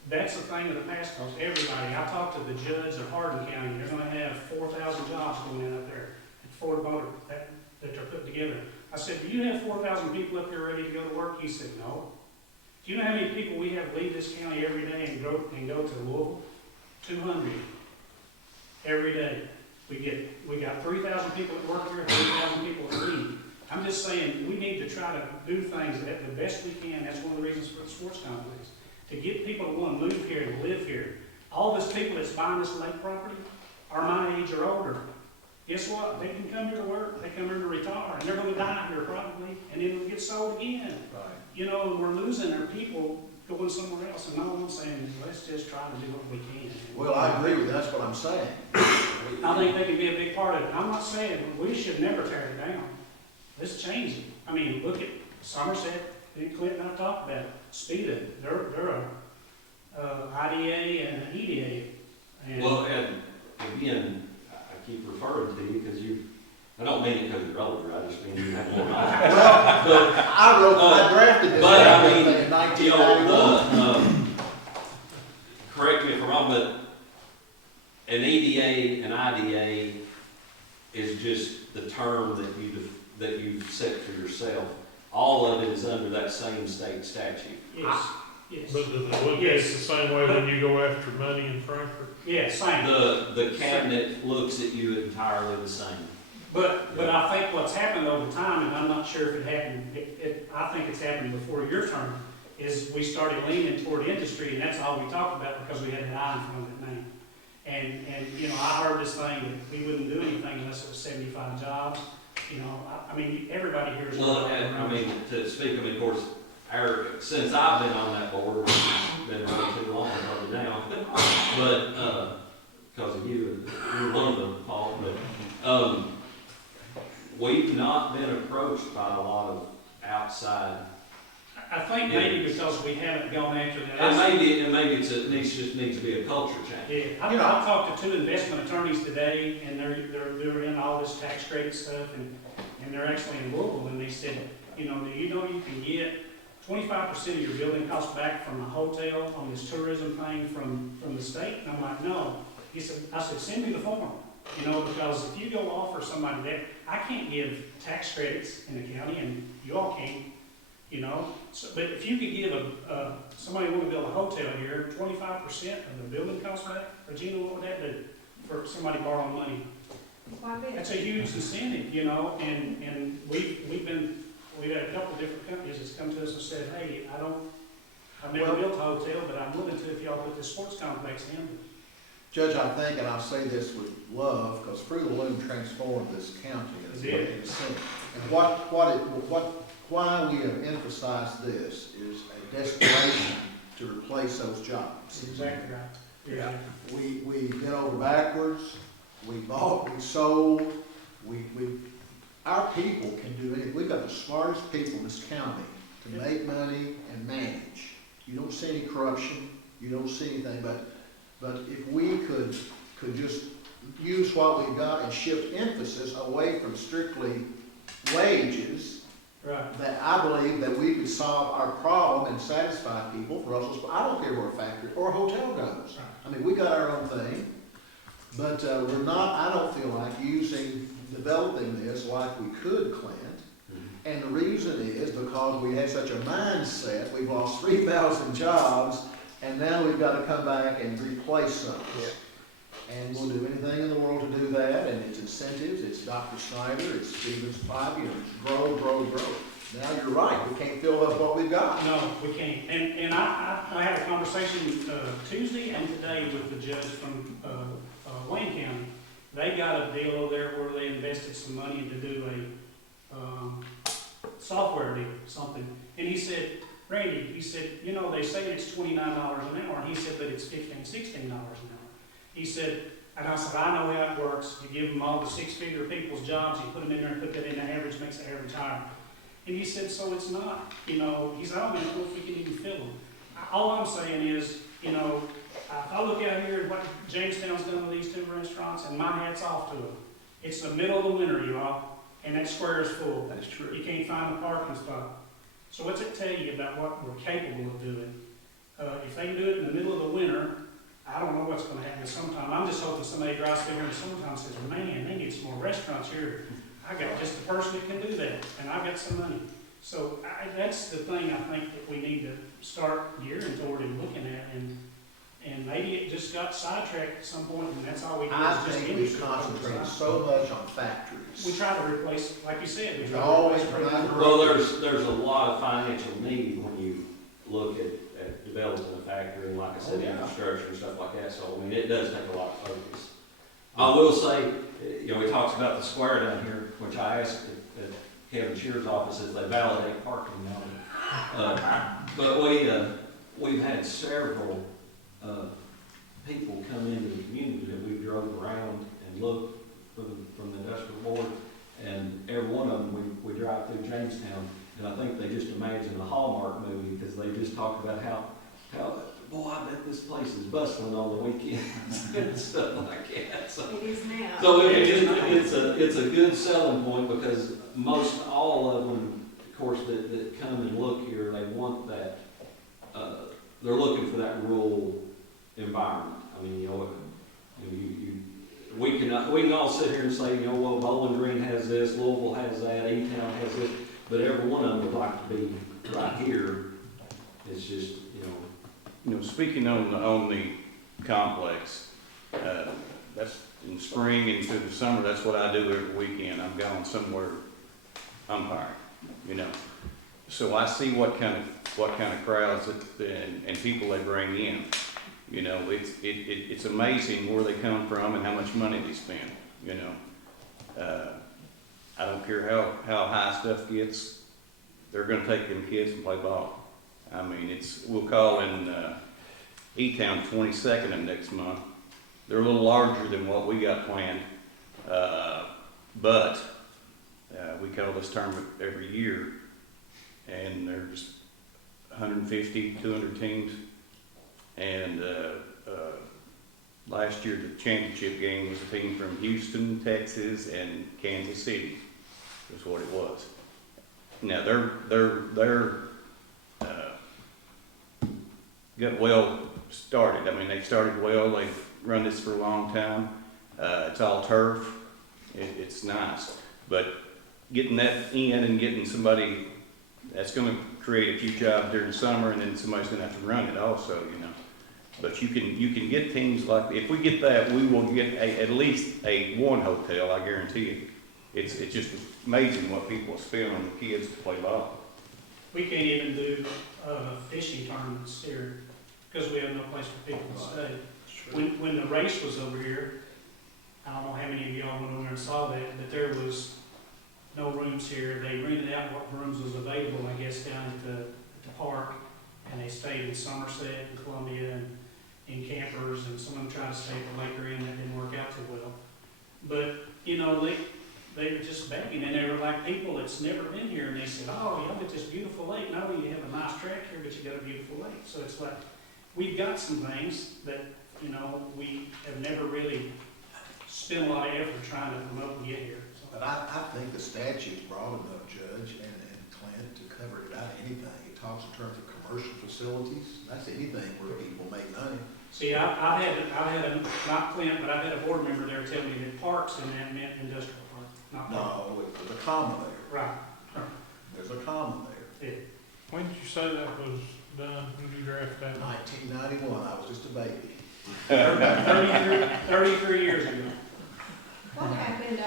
that's the thing of the past, because everybody, I talked to the judge of Hardin County, they're gonna have 4,000 jobs going in up there at Ford Motor that they're putting together. I said, do you have 4,000 people up here ready to go to work? He said, no. Do you know how many people we have leave this county every day and go to Louisville? 200 every day. We got 3,000 people that work here, 3,000 people that leave. I'm just saying, we need to try to do things that the best we can. That's one of the reasons for the sports complex. To get people to want to move here and live here. All these people that's buying this lake property are my age or older. Guess what? They can come here to work, they come here to retire, and they're going to die here probably, and then it'll get sold again. Right. You know, we're losing our people going somewhere else, and all I'm saying is let's just try to do what we can. Well, I agree with you, that's what I'm saying. I think they can be a big part of it. I'm not saying we should never tear it down. Let's change it. I mean, look at Somerset, and Clinton and I talked about it. Speda, they're a IDA and an EDA. And Well, and again, I keep referring to you because I don't mean it because you're older, I just mean you have more knowledge. Well, I drafted this But I mean, in you know, 1991. correct me if I'm wrong, but an EDA and IDA is just the term that you've set for yourself. All of it is under that same state statute. yes, yes. But it's the same way when you go after money in Frankfurt. Yeah, same. The cabinet looks at you entirely the same. But I think what's happened over time, and I'm not sure if it happened, I think it's happened before your term, is we started leaning toward industry, and that's all we talked about because we had an I in front of that name. And you know, I heard this thing that we wouldn't do anything unless it was 75 jobs. You know, I mean, everybody here is. Well, and I mean, to speak, I mean, of course, since I've been on that board, which has been really too long probably now, but, because of you, you're one of the fault, but, we've not been approached by a lot of outside. I think maybe because we haven't gone after that. And maybe it just needs to be a culture change. Yeah, I talked to 2 investment attorneys today, and they're in all this tax credit stuff, and they're actually in Louisville, and they said, you know, do you know you can get 25% of your building costs back from a hotel on this tourism thing from the state? And I'm like, no. I said, send me the form, you know, because if you go offer somebody that, I can't give tax credits in the county, and you all can't, you know. So, but if you could give somebody want to build a hotel here, 25% of the building costs back, Regena, what would that do for somebody borrowing money? Why be? That's a huge incentive, you know, and we've had a couple of different companies that's come to us and said, hey, I've never built a hotel, but I'm willing to if y'all put this sports complex in. Judge, I think, and I'll say this with love, because Fruit of the Loom transformed this county in its way. And why we have emphasized this is a desperation to replace those jobs. Exactly right. Yeah. We bent over backwards, we bought, we sold, our people can do anything. We've got the smartest people in this county to make money and manage. You don't see any corruption, you don't see anything, but if we could just use what we've got and shift emphasis away from strictly wages, right, that I believe that we could solve our problem and satisfy people for us. I don't care where a factory or a hotel goes. I mean, we got our own thing, but we're not, I don't feel like developing this like we could, Clint. And the reason is because we had such a mindset, we've lost 3,000 jobs, and now we've got to come back and replace some. Yeah. And we'll do anything in the world to do that, and it's incentives, it's Dr. Snyder, it's Stephen's 5 years, grow. you're right, we can't fill up what we've got. No, we can't. And I had a conversation Tuesday and today with the judge from Wayne County. They got a deal over there where they invested some money to do a software deal, something. And he said, Randy, he said, you know, they say it's $29 an hour. And he said, but it's $15, $16 an hour. He said, and I said, I know how it works. You give them all the six-figure people's jobs, you put them in there and put that in the average, makes the average higher. And he said, so it's not, you know, he said, I don't know if we can even fill them. All I'm saying is, you know, I look out here at what Jamestown's done with these two restaurants, and my hat's off to them. It's the middle of the winter, you all, and that square is full. That's true. You can't find a parking spot. So what's it tell you about what we're capable of doing? If they can do it in the middle of the winter, I don't know what's going to happen sometime. I'm just hoping somebody drives through here and sometime says, man, they need some more restaurants here. I got just the person that can do that, and I've got some money. So that's the thing I think that we need to start gearing toward and looking at, and maybe it just got sidetracked at some point, and that's all we do I is just think we've concentrated so much on factories. We try to replace, like you said, we We've try to always replace. provided. Well, there's a lot of financial need when you look at developing a factory, and like I said, Oh, yeah. infrastructure and stuff like that, so, I mean, it does take a lot of focus. I will say, you know, he talks about the square down here, which I asked at Kevin Shear's office if they validate parking now. But we've had several, people come into the community that we drove around and looked from the industrial board, and every one of them, we drive through Jamestown, and I think they just imagine a Hallmark movie, because they just talk about how, boy, I bet this place is bustling on the weekends and stuff like that. So, It is now. it's a good selling point, because most all of them, of course, that come and look here, they want that, they're looking for that rural environment. I mean, you know, we can all sit here and say, you know, well, Bowling Green has this, Louisville has that, E-Town has it, but every one of them would like to be right here. It's just, You know, speaking on the complex, that's in spring and through the summer, that's what I do every weekend. I'm going somewhere umpiring, you know. So I see what kind of crowds and people they bring in. You know, it's amazing where they come from and how much money they spend, you know. I don't care how high stuff gets, they're gonna take them kids and play ball. I mean, we'll call in E-Town 22nd of next month. They're a little larger than what we got planned, but we call this tournament every year, and there's 150, 200 teams. And last year the championship game was a team from Houston, Texas, and Kansas City. Was what it was. Now they're got well started. I mean, they started well. They've run this for a long time. It's all turf. It's nice, but getting that in and getting somebody that's going to create a few jobs during the summer, and then somebody's going to have to run it also, you know. But you can get teams like, if we get that, we will get at least one hotel. I guarantee you. It's just amazing what people spend on the kids to play ball. We can't even do fishing tournaments here because we have no place for people to stay. When the race was over here, I don't know how many of y'all went over there and saw that, but there was no rooms here. They rented out what rooms was available, I guess, down at the park, and they stayed in Somerset and Columbia and in campers, and some of them tried to stay at the Laker Inn. That didn't work out too well. But, you know, they were just begging, and they were like people that's never been here, and they said, oh, you have this beautiful lake. No, you have a nice track here, but you got a beautiful lake. So it's like, we've got some things that, you know, we have never really spent a lot of effort trying to promote and get here. So. But I think the statute's broad enough, Judge and Clint, to cover about anything. It talks in terms of commercial facilities. That's anything where people make money. See, I've had not Clint, but I've had a board member there tell me that parks and that meant industrial park, not park. No, there's a comma there. Right. There's a comma there. When did you say that was done? When did you draft that? 1991, I was just a baby. 33 years ago. What happened,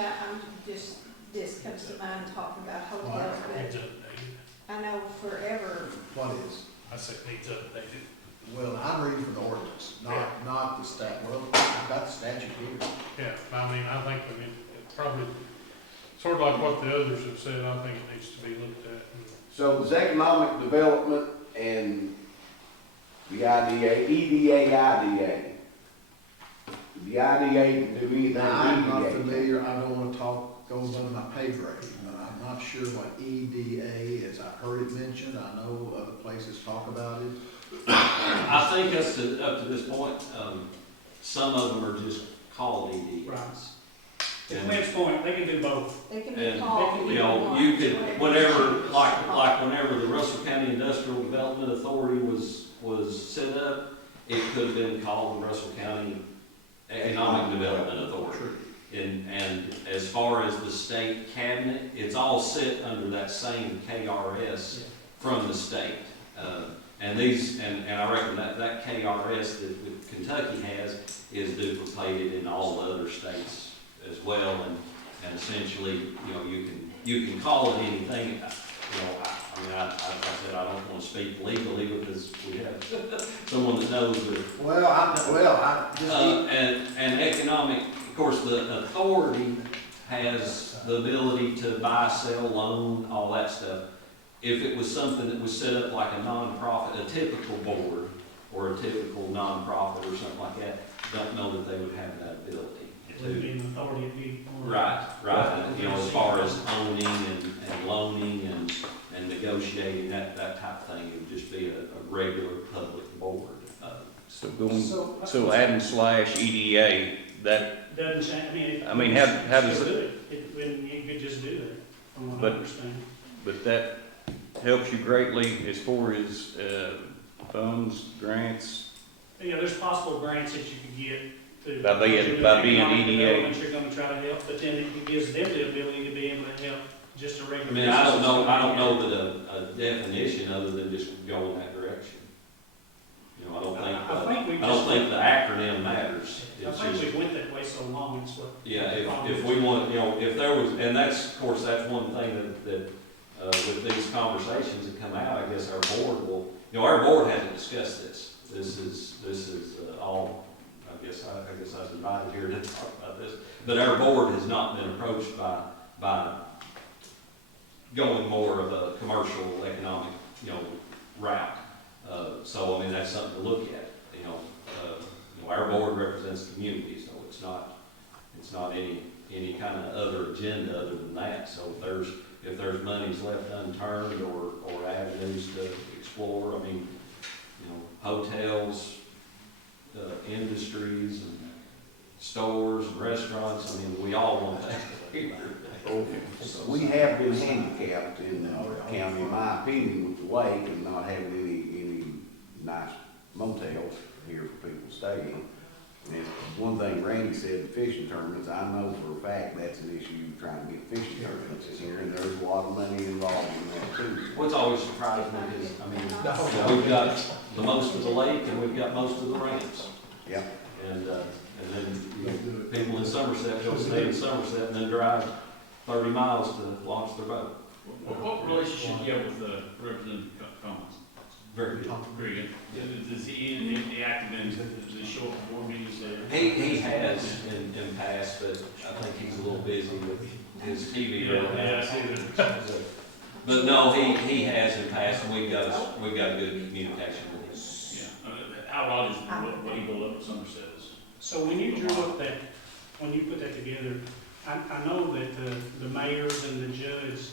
this comes to mind talking about hotels, but I I know forever, What is? I say it needs updated. Well, I'm reading from the ordinance, not the stat, well, I've got the statute here. Yeah, I mean, it's probably, sort of like what the others have said, I think it needs to be looked at. So there's economic development and the IDA, EDA, IDA. The IDA can do anything. Now, I'm not EDA. familiar, I don't wanna go above my pay grade, but I'm not sure what EDA is. I've heard it mentioned, I know other places talk about it. I think up to this point, some of them are just called EDs. Right. To Clint's point, they can do both. they can be And, called. you know, you could, whenever the Russell County Industrial Development Authority was set up, it could have been called the Russell County Economic Development Authority. And as far as the state cabinet, it's all set under that same KRS from the state. And I reckon that KRS that Kentucky has is duplicated in all the other states as well, and essentially, you know, you can call it anything. You know, I said I don't want to speak legally because we have someone that knows, but and economic, of course, the authority has the ability to buy, sell, loan, all that stuff. If it was something that was set up like a nonprofit, a typical board or a typical nonprofit or something like that, don't know that they would have that ability. It would be an authority, it'd be more. Right. You know, as far as owning and loaning and negotiating, that type of thing, it would just be a regular public board. So adding slash EDA, that, Doesn't change, I mean, how does still it- do it? When you could just do that, from what But- I understand. but that helps you greatly as far as, funds, grants? Yeah, there's possible grants that you could get to. By being economic EDA. development, you're gonna try to help, but then it gives them the ability to be able to help just a I regular. mean, I don't know that a definition other than just go in that direction. You know, I don't think the acronym matters. I It's think just, we went that way so long, it's what. yeah, if we want, you know, if there was, and that's, of course, that's one thing that with these conversations that come out, I guess our board will, you know, our board hasn't discussed this. This is all, I guess I was invited here to talk about this, but our board has not been approached by going more of a commercial economic, you know, route. So, I mean, that's something to look at, you know, our board represents the community, so it's not any kind of other agenda other than that. So if there's monies left unturned or avenues to explore, I mean, you know, hotels, industries and stores and restaurants, I mean, we all want that here. We have been handicapped in the county, in my opinion, with the lake and not having any nice motels here for people to stay in. And one thing Randy said, the fishing tournaments, I know for a fact that's an issue, trying to get fishing tournaments in here, and there's a lot of money involved in that too. What's always surprised me is, I mean, you know, we've got the most of the lake and we've got most of the ramps. Yeah. And then you know, people in Somerset go stay in Somerset and then drive 30 miles to launch their boat. What relationship do you have with Representative Collins? Very good. Very good. Does he active in the short board meetings there? He has in past, but I think he's a little busy with his TV. Yeah, I see that. But no, he has in past, and we've got good communication with him. Yeah. How odd is what he built up at Somerset is? So when you drew up that, when you put that together, I know that the mayors and the judge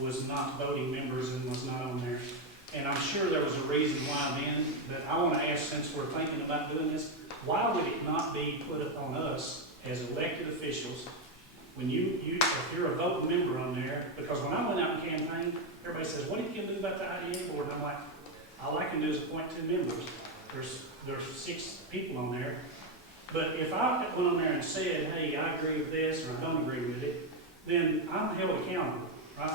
was not voting members and was not on there. And I'm sure there was a reason why then, but I want to ask, since we're thinking about doing this, why would it not be put upon us as elected officials, when if you're a voting member on there, because when I went out and campaigned, everybody says, what are you going to do about the IDA board? And I'm like, all I can do is appoint 2 members. There's 6 people on there. But if I went on there and said, hey, I agree with this, or I don't agree with it, then I'm held accountable, right?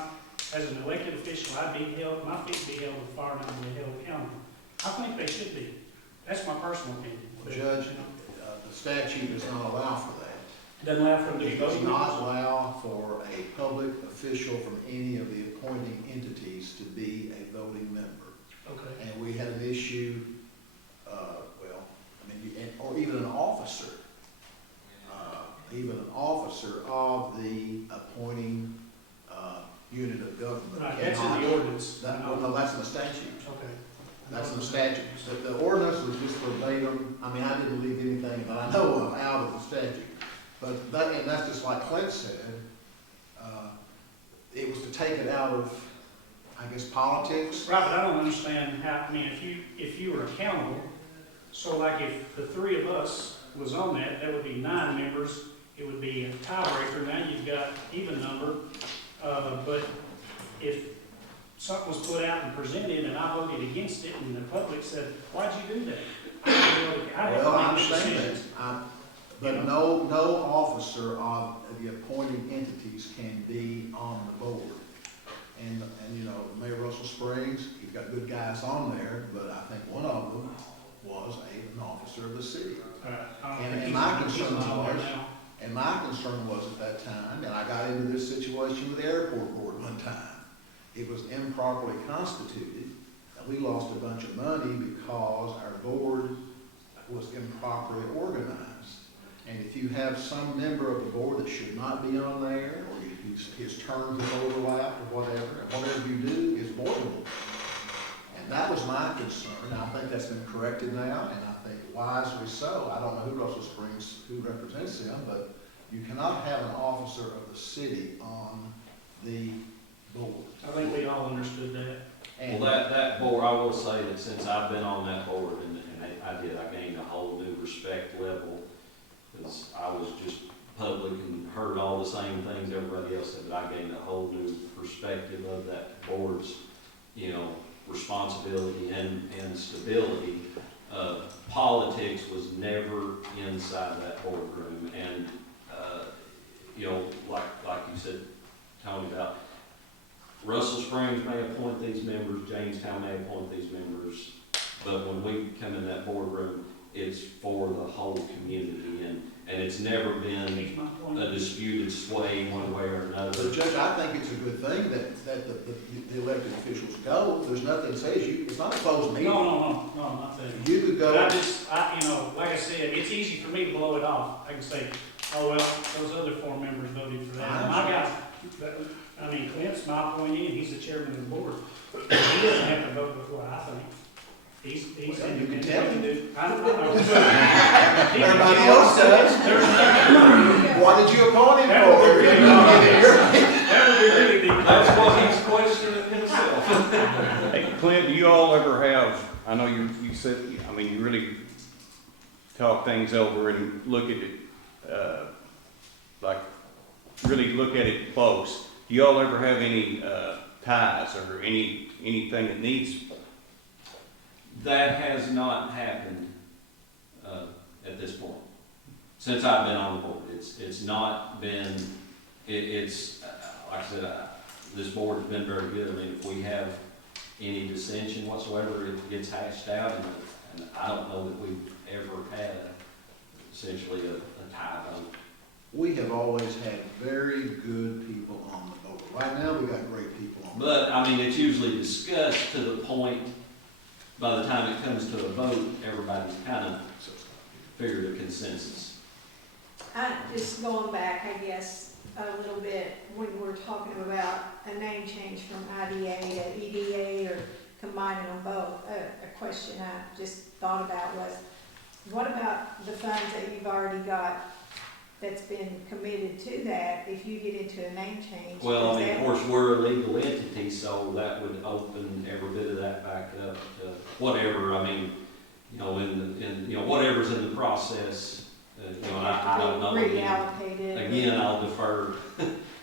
As an elected official, my feet be held with fire and I'd be held accountable. I think they should be. That's my personal opinion. But, Judge, you know, the statute does not allow for that. Doesn't allow for them to be It does voting not members? allow for a public official from any of the appointing entities to be a voting member. Okay. And we had an issue, or even an officer, of the appointing, unit of government. Right, that's in cannot- the ordinance. No, that's in the statute. Okay. That's in the statute. The ordinance was just verbatim, I mean, I didn't leave anything that I know of out of the statute. But that, and that's just like Clint said, it was to take it out of, I guess, politics. Right, but I don't understand how, I mean, if you were accountable, so like if the three of us was on that, that would be 9 members, it would be a tiebreaker, now you've got even number, but if something was put out and presented and I voted against it and the public said, why'd you do that? I have Well, I to make understand decisions. that. But no officer of the appointing entities can be on the board. And you know, Mayor Russell Springs, he's got good guys on there, but I think one of them was an officer of the city. And my concern was at that time, and I got into this situation with the airport board one time. It was improperly constituted, and we lost a bunch of money because our board was improperly organized. And if you have some member of the board that should not be on there, or his terms have overlapped or whatever, and whatever you do is voidable. And that was my concern, and I think that's been corrected now, and I think wisely so. I don't know who Russell Springs, who represents him, but you cannot have an officer of the city on the board. I think we all understood that. And Well, that board, I will say that since I've been on that board, and I gained a whole new respect level, because I was just public and heard all the same things everybody else said, but I gained a whole new perspective of that board's, you know, responsibility and stability. Politics was never inside that boardroom, and, you know, like you said, Tony, about Russell Springs may appoint these members, Jamestown may appoint these members, but when we come in that boardroom, it's for the whole community, and it's never been Makes my point. a disputed sway one way or but another. Judge, I think it's a good thing that the elected officials go. There's nothing that says it's not a closed meeting. No, not that. You could But go, you know, like I said, it's easy for me to blow it off. I can say, oh, well, those other 4 members voted for that. And my guy, I mean, Clint's my appointee, and he's the chairman of the board. He doesn't have to vote before, I think. He's Well, you can independent. tell him to. I don't know. Everybody else does. What did you appoint him for? That would be really deep. That's what he's questioning himself. Hey, Clint, do you all ever have, I know you said, I mean, you really talk things over and look at it, like, really look at it close. Do you all ever have any ties or anything that needs? That has not happened at this point. Since I've been on the board, it's not been, it's, like I said, this board has been very good. I mean, if we have any dissension whatsoever, it gets hashed out, and I don't know that we've ever had essentially a tie vote. We have always had very good people on the board. Right now, we got great people on the board. But, I mean, it's usually discussed to the point, by the time it comes to a vote, everybody's kind of figured a consensus. Just going back, I guess, a little bit, when we're talking about a name change from IDA to EDA or combining them both, a question I just thought about was, what about the funds that you've already got that's been committed to that, if you get into a name change? Well, I mean, of course, we're a legal entity, so that would open every bit of that back up to whatever, I mean, you know, in you know, whatever's in the process, you know, I don't know. Reallocated. Again, I'll defer,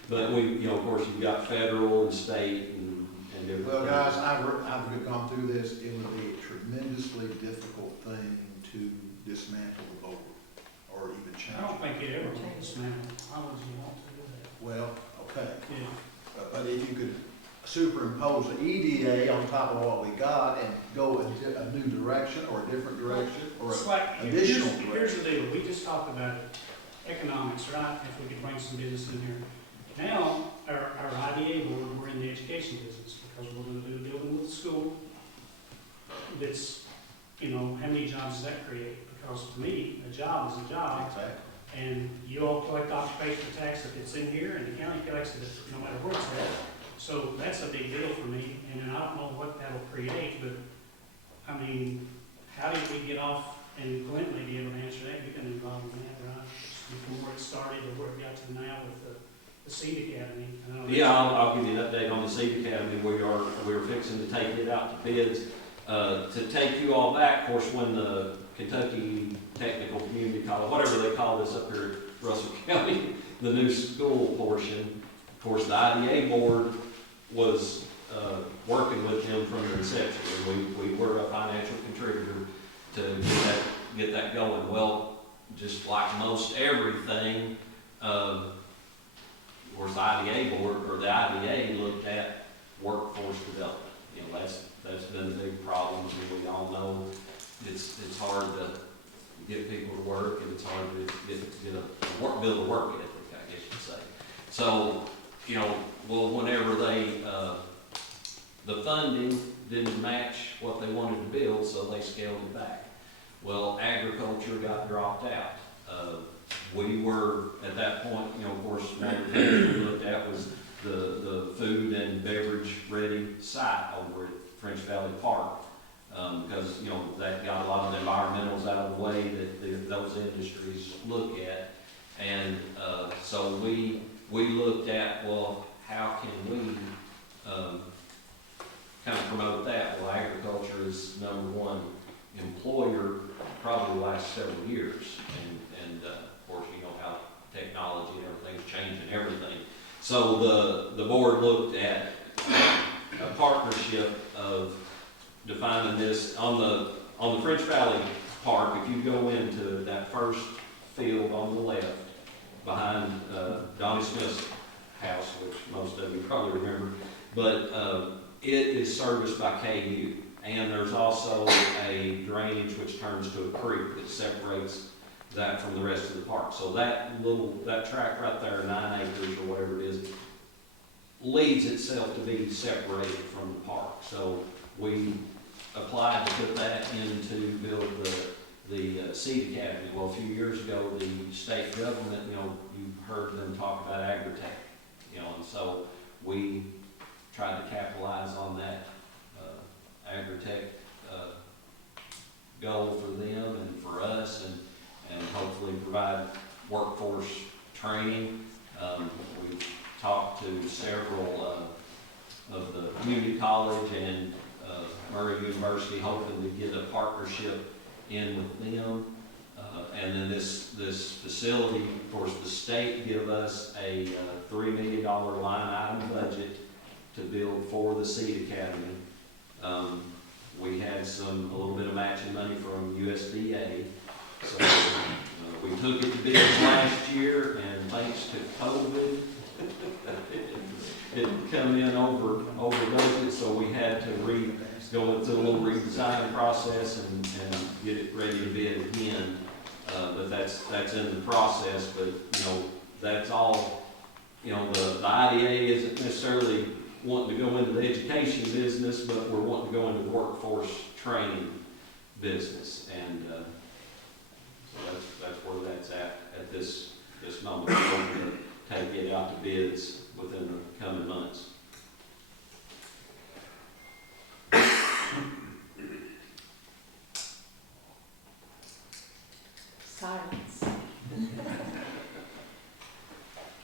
but we, you know, of course, you've got federal and state and different Well, things. guys, I've gone through this. It would be a tremendously difficult thing to dismantle the board or even change. I don't it. think it ever changes, man. How would you want to do Well, okay. that? Yeah. But if you could superimpose the EDA on top of what we got and go a new direction or a different direction or It's a like, additional here's the deal, we just talked about it. economics, right? If we could bring some business in here. Now, our IDA board, we're in the education business because we're gonna do a building with the school. That's, you know, how many jobs does that create? Because to me, a job is a job. Exactly. And you all collect occupational tax if it's in here, and the county collects it no matter where it's at. So that's a big deal for me, and then I don't know what that'll create, but, I mean, how did we get off, and Clint may be able to answer that, you've been involved in that, right? From where it started to where it got to now with the Seed Academy. I know Yeah, I'll give you an update on the Seed Academy. We're fixing to take it out to bids. To take you all back, of course, when the Kentucky Technical Community College, whatever they call this up here at Russell County, the new school portion, of course, the IDA board was working with them from the inception. And we were a financial contributor to get that going. Well, just like most everything, of course, the IDA board, or the IDA looked at workforce development. You know, that's been a big problem, and we all know it's hard to get people to work, and it's hard to build a work ethic, I guess you'd say. So, you know, well, whenever the funding didn't match what they wanted to build, so they scaled it back. Well, agriculture got dropped out. We were, at that point, you know, of course, one of the things we looked at was the food and beverage ready site over at French Valley Park. Because, you know, that got a lot of the environmentals out of the way that those industries look at. And so we looked at, well, how can we kind of promote that? Well, agriculture is number one employer probably the last several years. And of course, you know how technology and everything's changing everything. So the board looked at a partnership of defining this on the French Valley Park. If you go into that first field on the left behind Donnie Smith's house, which most of you probably remember, but it is serviced by KU, and there's also a drainage which turns to a creek that separates that from the rest of the park. So that tract right there, 9 acres or whatever it is, leads itself to be separated from the park. So we applied to put that in to build the Seed Academy. Well, a few years ago, the state government, you know, you heard them talk about agri-tech, you know, and so we tried to capitalize on that agri-tech goal for them and for us, and hopefully provide workforce training. We've talked to several of the community college and Murray University, hoping to get a partnership in with them. And then this facility, of course, the state give us a $3 million line item budget to build for the Seed Academy. We had a little bit of matching money from USDA. So we took it to bids last year, and thanks to COVID, it come in over budget, so we had to go into a little redesign process and get it ready to bid again. But that's in the process. But you know, that's all. You know, the IDA isn't necessarily wanting to go into the education business, but we're wanting to go into the workforce training business, and so that's where that's at this moment. We're going to take it out to bids within the coming months. Silence.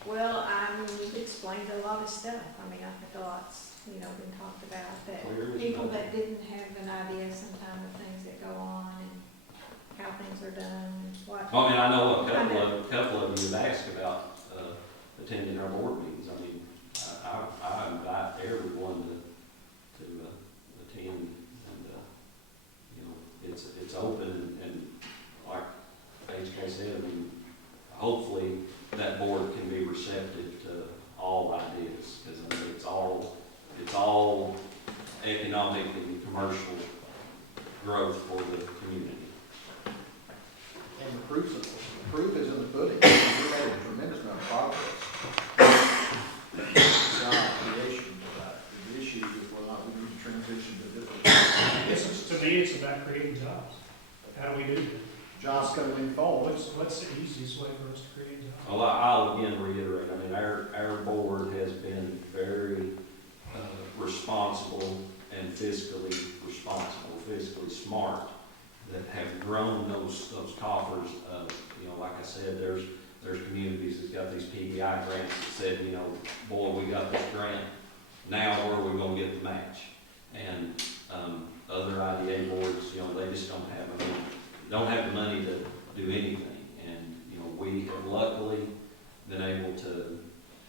Well, we've explained a lot of stuff. I mean, I think a lot's, you know, been talked about, that people that didn't have an idea sometimes of things that go on and how things are done and what. I mean, I know a couple of you have asked about attending our board meetings. I mean, I invite everyone to attend, and you know, it's open, and like HK said, I mean, hopefully that board can be receptive to all ideas, because I mean, it's all economic and commercial growth for the community. And the crucible. proof is in the pudding. We made a tremendous amount of progress. Job creation, the issue is whether or not we need to transition to different. To me, it's about creating jobs. How do we do that? Jobs coming in forward. What's the easiest way for us to create jobs? Well, I'll again reiterate, I mean, our board has been very responsible and fiscally responsible, fiscally smart, that have grown those coffers. You know, like I said, there's communities that's got these PBI grants that said, you know, boy, we got this grant, now where are we gonna get the match? And other IDA boards, you know, they just don't have the money to do anything. And, you know, we have luckily been able to,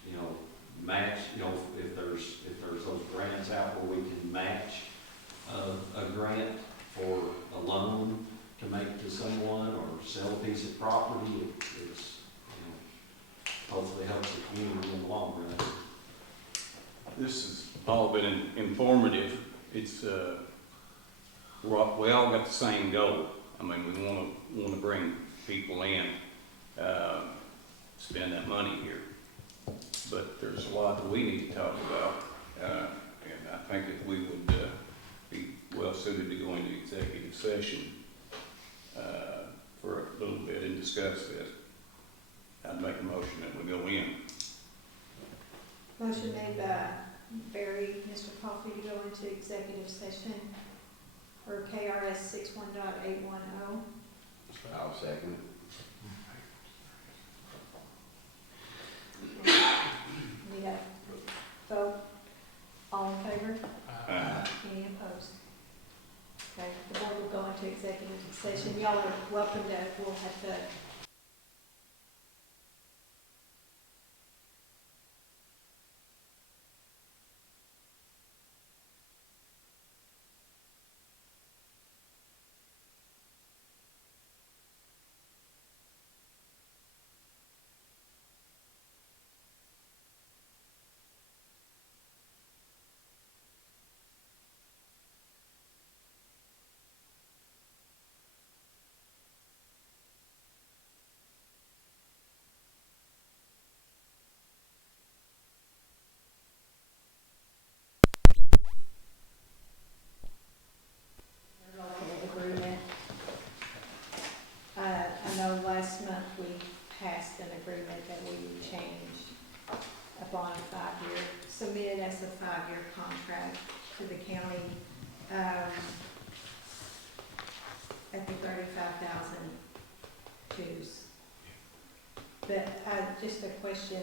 you know, match, you know, if there's those grants out where we can match a grant for a loan to make to someone or sell a piece of property, it's, you know, hopefully helps the community in the long run. This has all been informative. It's, we all got the same goal. I mean, we want to bring people in, spend that money here. But there's a lot that we need to talk about, and I think that we would be well suited to go into executive session for a little bit and discuss this. I'd make a motion that we go in. Motion made by Barry, Mr. Coffey, to go into executive session for KRS 61.810. I'll second it. We got vote, all in favor? Uh, Any opposed? Okay, the board will go into executive session. Y'all are welcome to, we'll have to agreement. I know last month we passed an agreement that we would change upon submitted as a 5-year contract to the county, at the 35,000 dues. But, just a question,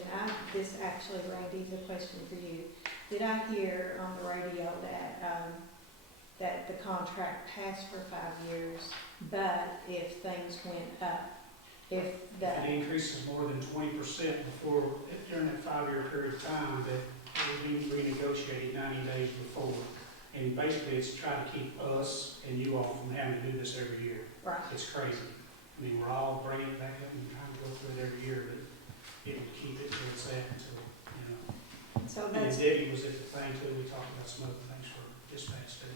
this actually, Randy, is a question for you. Did I hear on the radio that, that the contract passed for 5 years, but if things went up, if If the, it increases more than 20% before, during that 5-year period of time, that we renegotiated 90 days before. And basically, it's trying to keep us and you all from having to do this every year. right, It's crazy. I mean, we're all bringing it back up and trying to go through it every year, but it would keep it where it's at until, you know. so And that's, Debbie was at the thing too, we talked about some other things for dispatch too.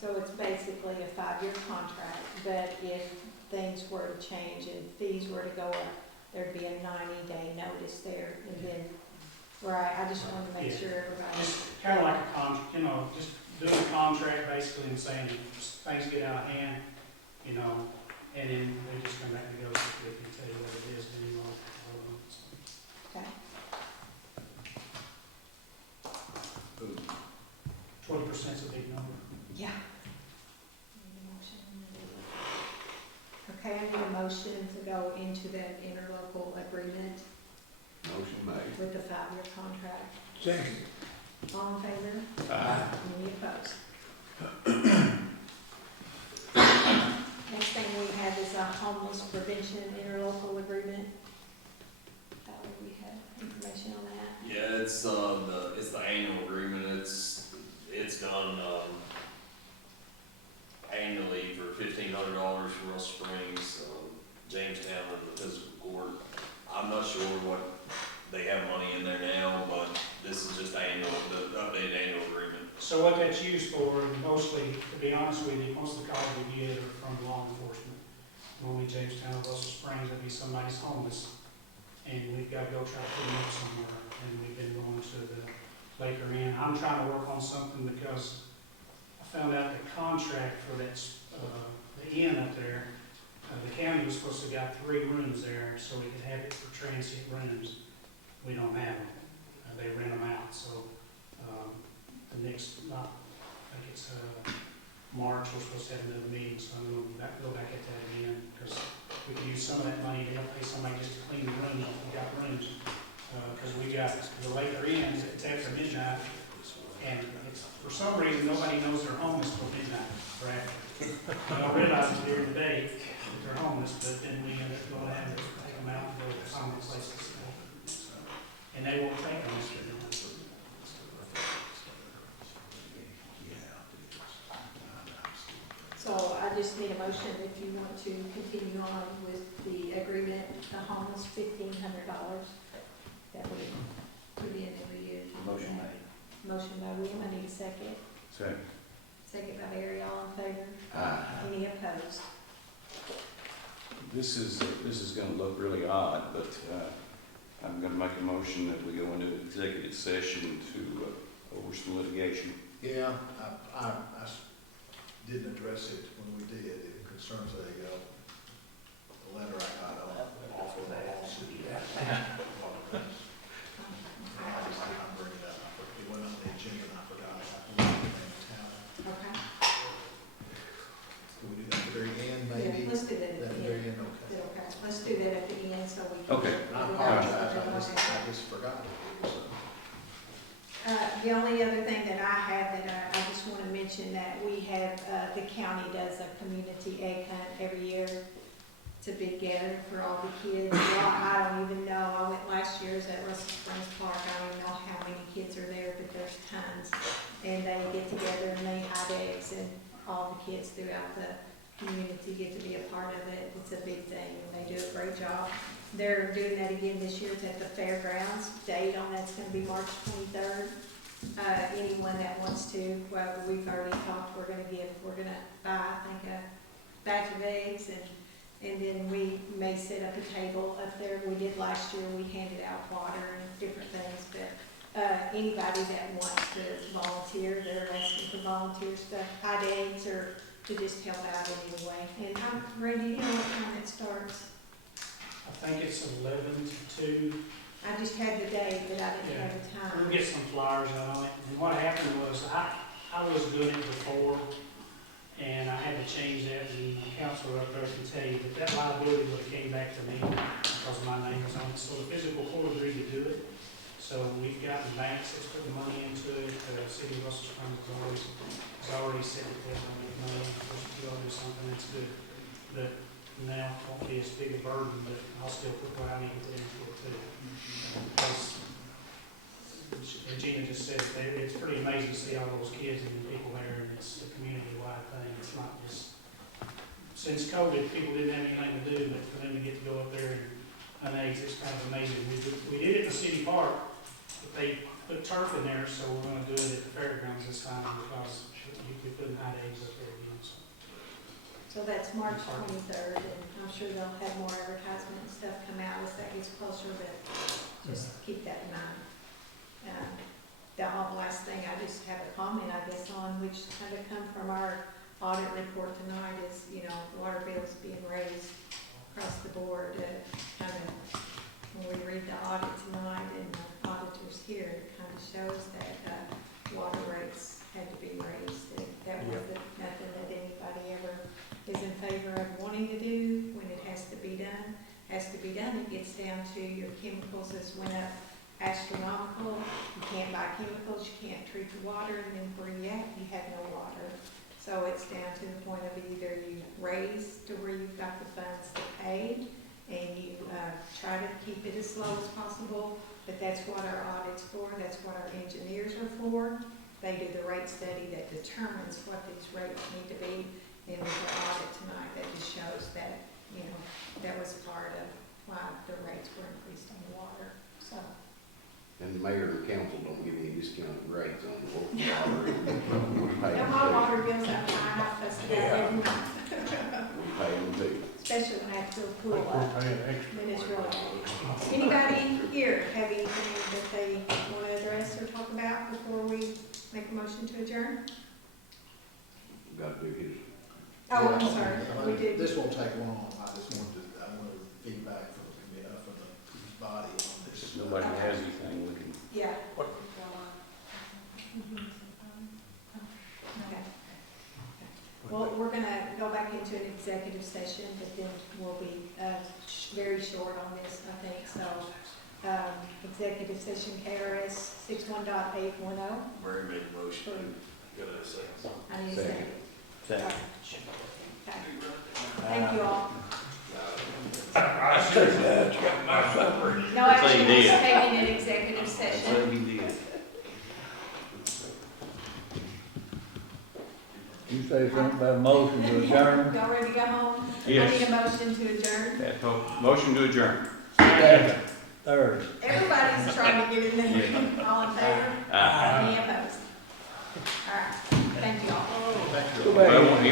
so it's basically a 5-year contract, but if things were to change and fees were to go up, there'd be a 90-day notice there, and then, right, I just wanted to make Yeah. sure everybody. Just kind of like a contract, you know, just doing a contract basically and saying if things get out of hand, you know, and then they just come back and negotiate and tell you what it is, then you won't. Okay. 20%'s a big number. Yeah. Okay, I need a motion to go into that interlocal agreement Motion made. with the 5-year contract. Second. All in favor? Aye. Any opposed? Next thing we have is a homeless prevention interlocal agreement. We have information on that. Yeah, it's the annual agreement. It's done annually for $1,500 for Ross Springs, Jamestown, and the physical court. I'm not sure what they have money in there now, but this is just the updated annual agreement. So what that's used for, mostly, to be honest with you, most of the calls we get are from law enforcement. normally Jamestown or Russell Springs, there'll be somebody's homeless, and we've got to go try to put them up somewhere, and we've been going to the Laker Inn. I'm trying to work on something because I found out the contract for that, the inn up there, the county was supposed to have got 3 rooms there, so we could have it for transient rooms. We don't have them. They rent them out, so, the next, I think it's, March, we're supposed to have another meeting, so I'm gonna go back at that again, because we could use some of that money to help pay somebody just to clean the room if we got rooms. Because we got the Laker Inn, it's after midnight, and it's, for some reason, nobody knows they're homeless till midnight, right? They don't realize it during the day that they're homeless, but then we end up going to have to take them out and go to some place to stay. And they won't take them after midnight. So I just need a motion if you want to continue on with the agreement, the homeless $1,500 that we put in every year. Motion made. Motion by William, I need a second. Second. Second by Barry, all in favor? Aye. Any opposed? This is gonna look really odd, but, I'm gonna make a motion that we go into executive session to, over some litigation. Yeah, I didn't address it when we did. It concerns a letter I got off of a lawsuit. I'm bringing it up. It went on the agenda and I forgot. I believe it in town. Okay. Can we do that at the very end, maybe? Yeah, let's do that At at the the very end. end, okay. Okay, let's do that at the end so we can. Okay. I apologize, I just forgot to do so. The only other thing that I have that I just want to mention that we have, the county does a community egg hunt every year to be together for all the kids. Well, I don't even know, I went last year, it was at Russell Springs Park, I don't even know how many kids are there, but there's tons. And they get together and they hide eggs, and all the kids throughout the community get to be a part of it. It's a big thing, and they do a great job. They're doing that again this year. It's at the fairgrounds. Date on that's gonna be March 23rd. Anyone that wants to, well, we've already talked, we're gonna buy, I think, a batch of eggs, and then we may set up a table up there. We did last year, we handed out water and different things, but, anybody that wants to volunteer, they're asking for volunteers to hide eggs or to just help out in any way. And, Randy, you know what time it starts? I think it's 11 to 2. I just had the day, but I didn't have the We'll time. get some flyers out on it. And what happened was, I was doing it before, and I had to change that, and the counselor up there can tell you that that liability would have came back to me because my name was on it. So the physical court agreed to do it. So we've got the banks that's putting money into it. The city of Russell Springs has already said that they're going to make money. Of course, if you all do something, that's good. But now it won't be as big a burden, but I'll still put what I need to put into it too. Because Regena just said it's pretty amazing to see all those kids and the people there, and it's a community-wide thing. It's not just, since COVID, people didn't have anything to do, but for them to get to go up there and hunt eggs, it's kind of amazing. We did it in the city park, but they put turf in there, so we're gonna do it at the fairgrounds this time because we couldn't hide eggs up there again, so. So that's March 23rd, and I'm sure they'll have more advertisement and stuff come out as that gets closer, but just keep that in mind. The last thing, I just have a comment, I guess, on which kind of come from our audit report tonight is, water bills being raised across the board. Kind of, when we read the audit tonight and the auditors here, it kind of shows that water rates had to be raised. And that wasn't nothing that anybody ever is in favor of wanting to do. When it has to be done, it gets down to your chemicals has went up astronomical. You can't buy chemicals, you can't treat the water, and then where you at, you have no water. So it's down to the point of either you raise to where you've got the funds to pay, and you try to keep it as slow as possible, but that's what our audit's for, that's what our engineers are for. They do the rate study that determines what these rates need to be, and with the audit tonight, that just shows that, that was part of why the rates were increased on the water, so. And the mayor and council don't give any discounted rates on the local water. We pay Now, them my too. water bills up high, I fussed about it, We pay them too. especially session, I have to pull Like up. we're paying extra. Then it's really, anybody here have anything that they want to address or talk about before we make a motion to adjourn? Got to do his. Oh, I'm sorry, we did. This won't take long, I wanted feedback from the body on this. Nobody has anything, we can. Yeah. Okay. Well, we're gonna go back into an executive session, but then we'll be, very short on this, I think, so. Executive session KRS 61.810. Murray made the motion. Go to the second. I need a second. Second. Okay. Thank you all. I should have got my supper. No action Say was did. taken in executive That's session. what he did. You say something about a motion to adjourn? Y'all ready to go home? Yes. I need a motion to adjourn. Motion to adjourn. Second. Third. Everybody's trying to get in there. All in favor? Aye. Any opposed? All right, thank you all. Thank you. Go back. Well,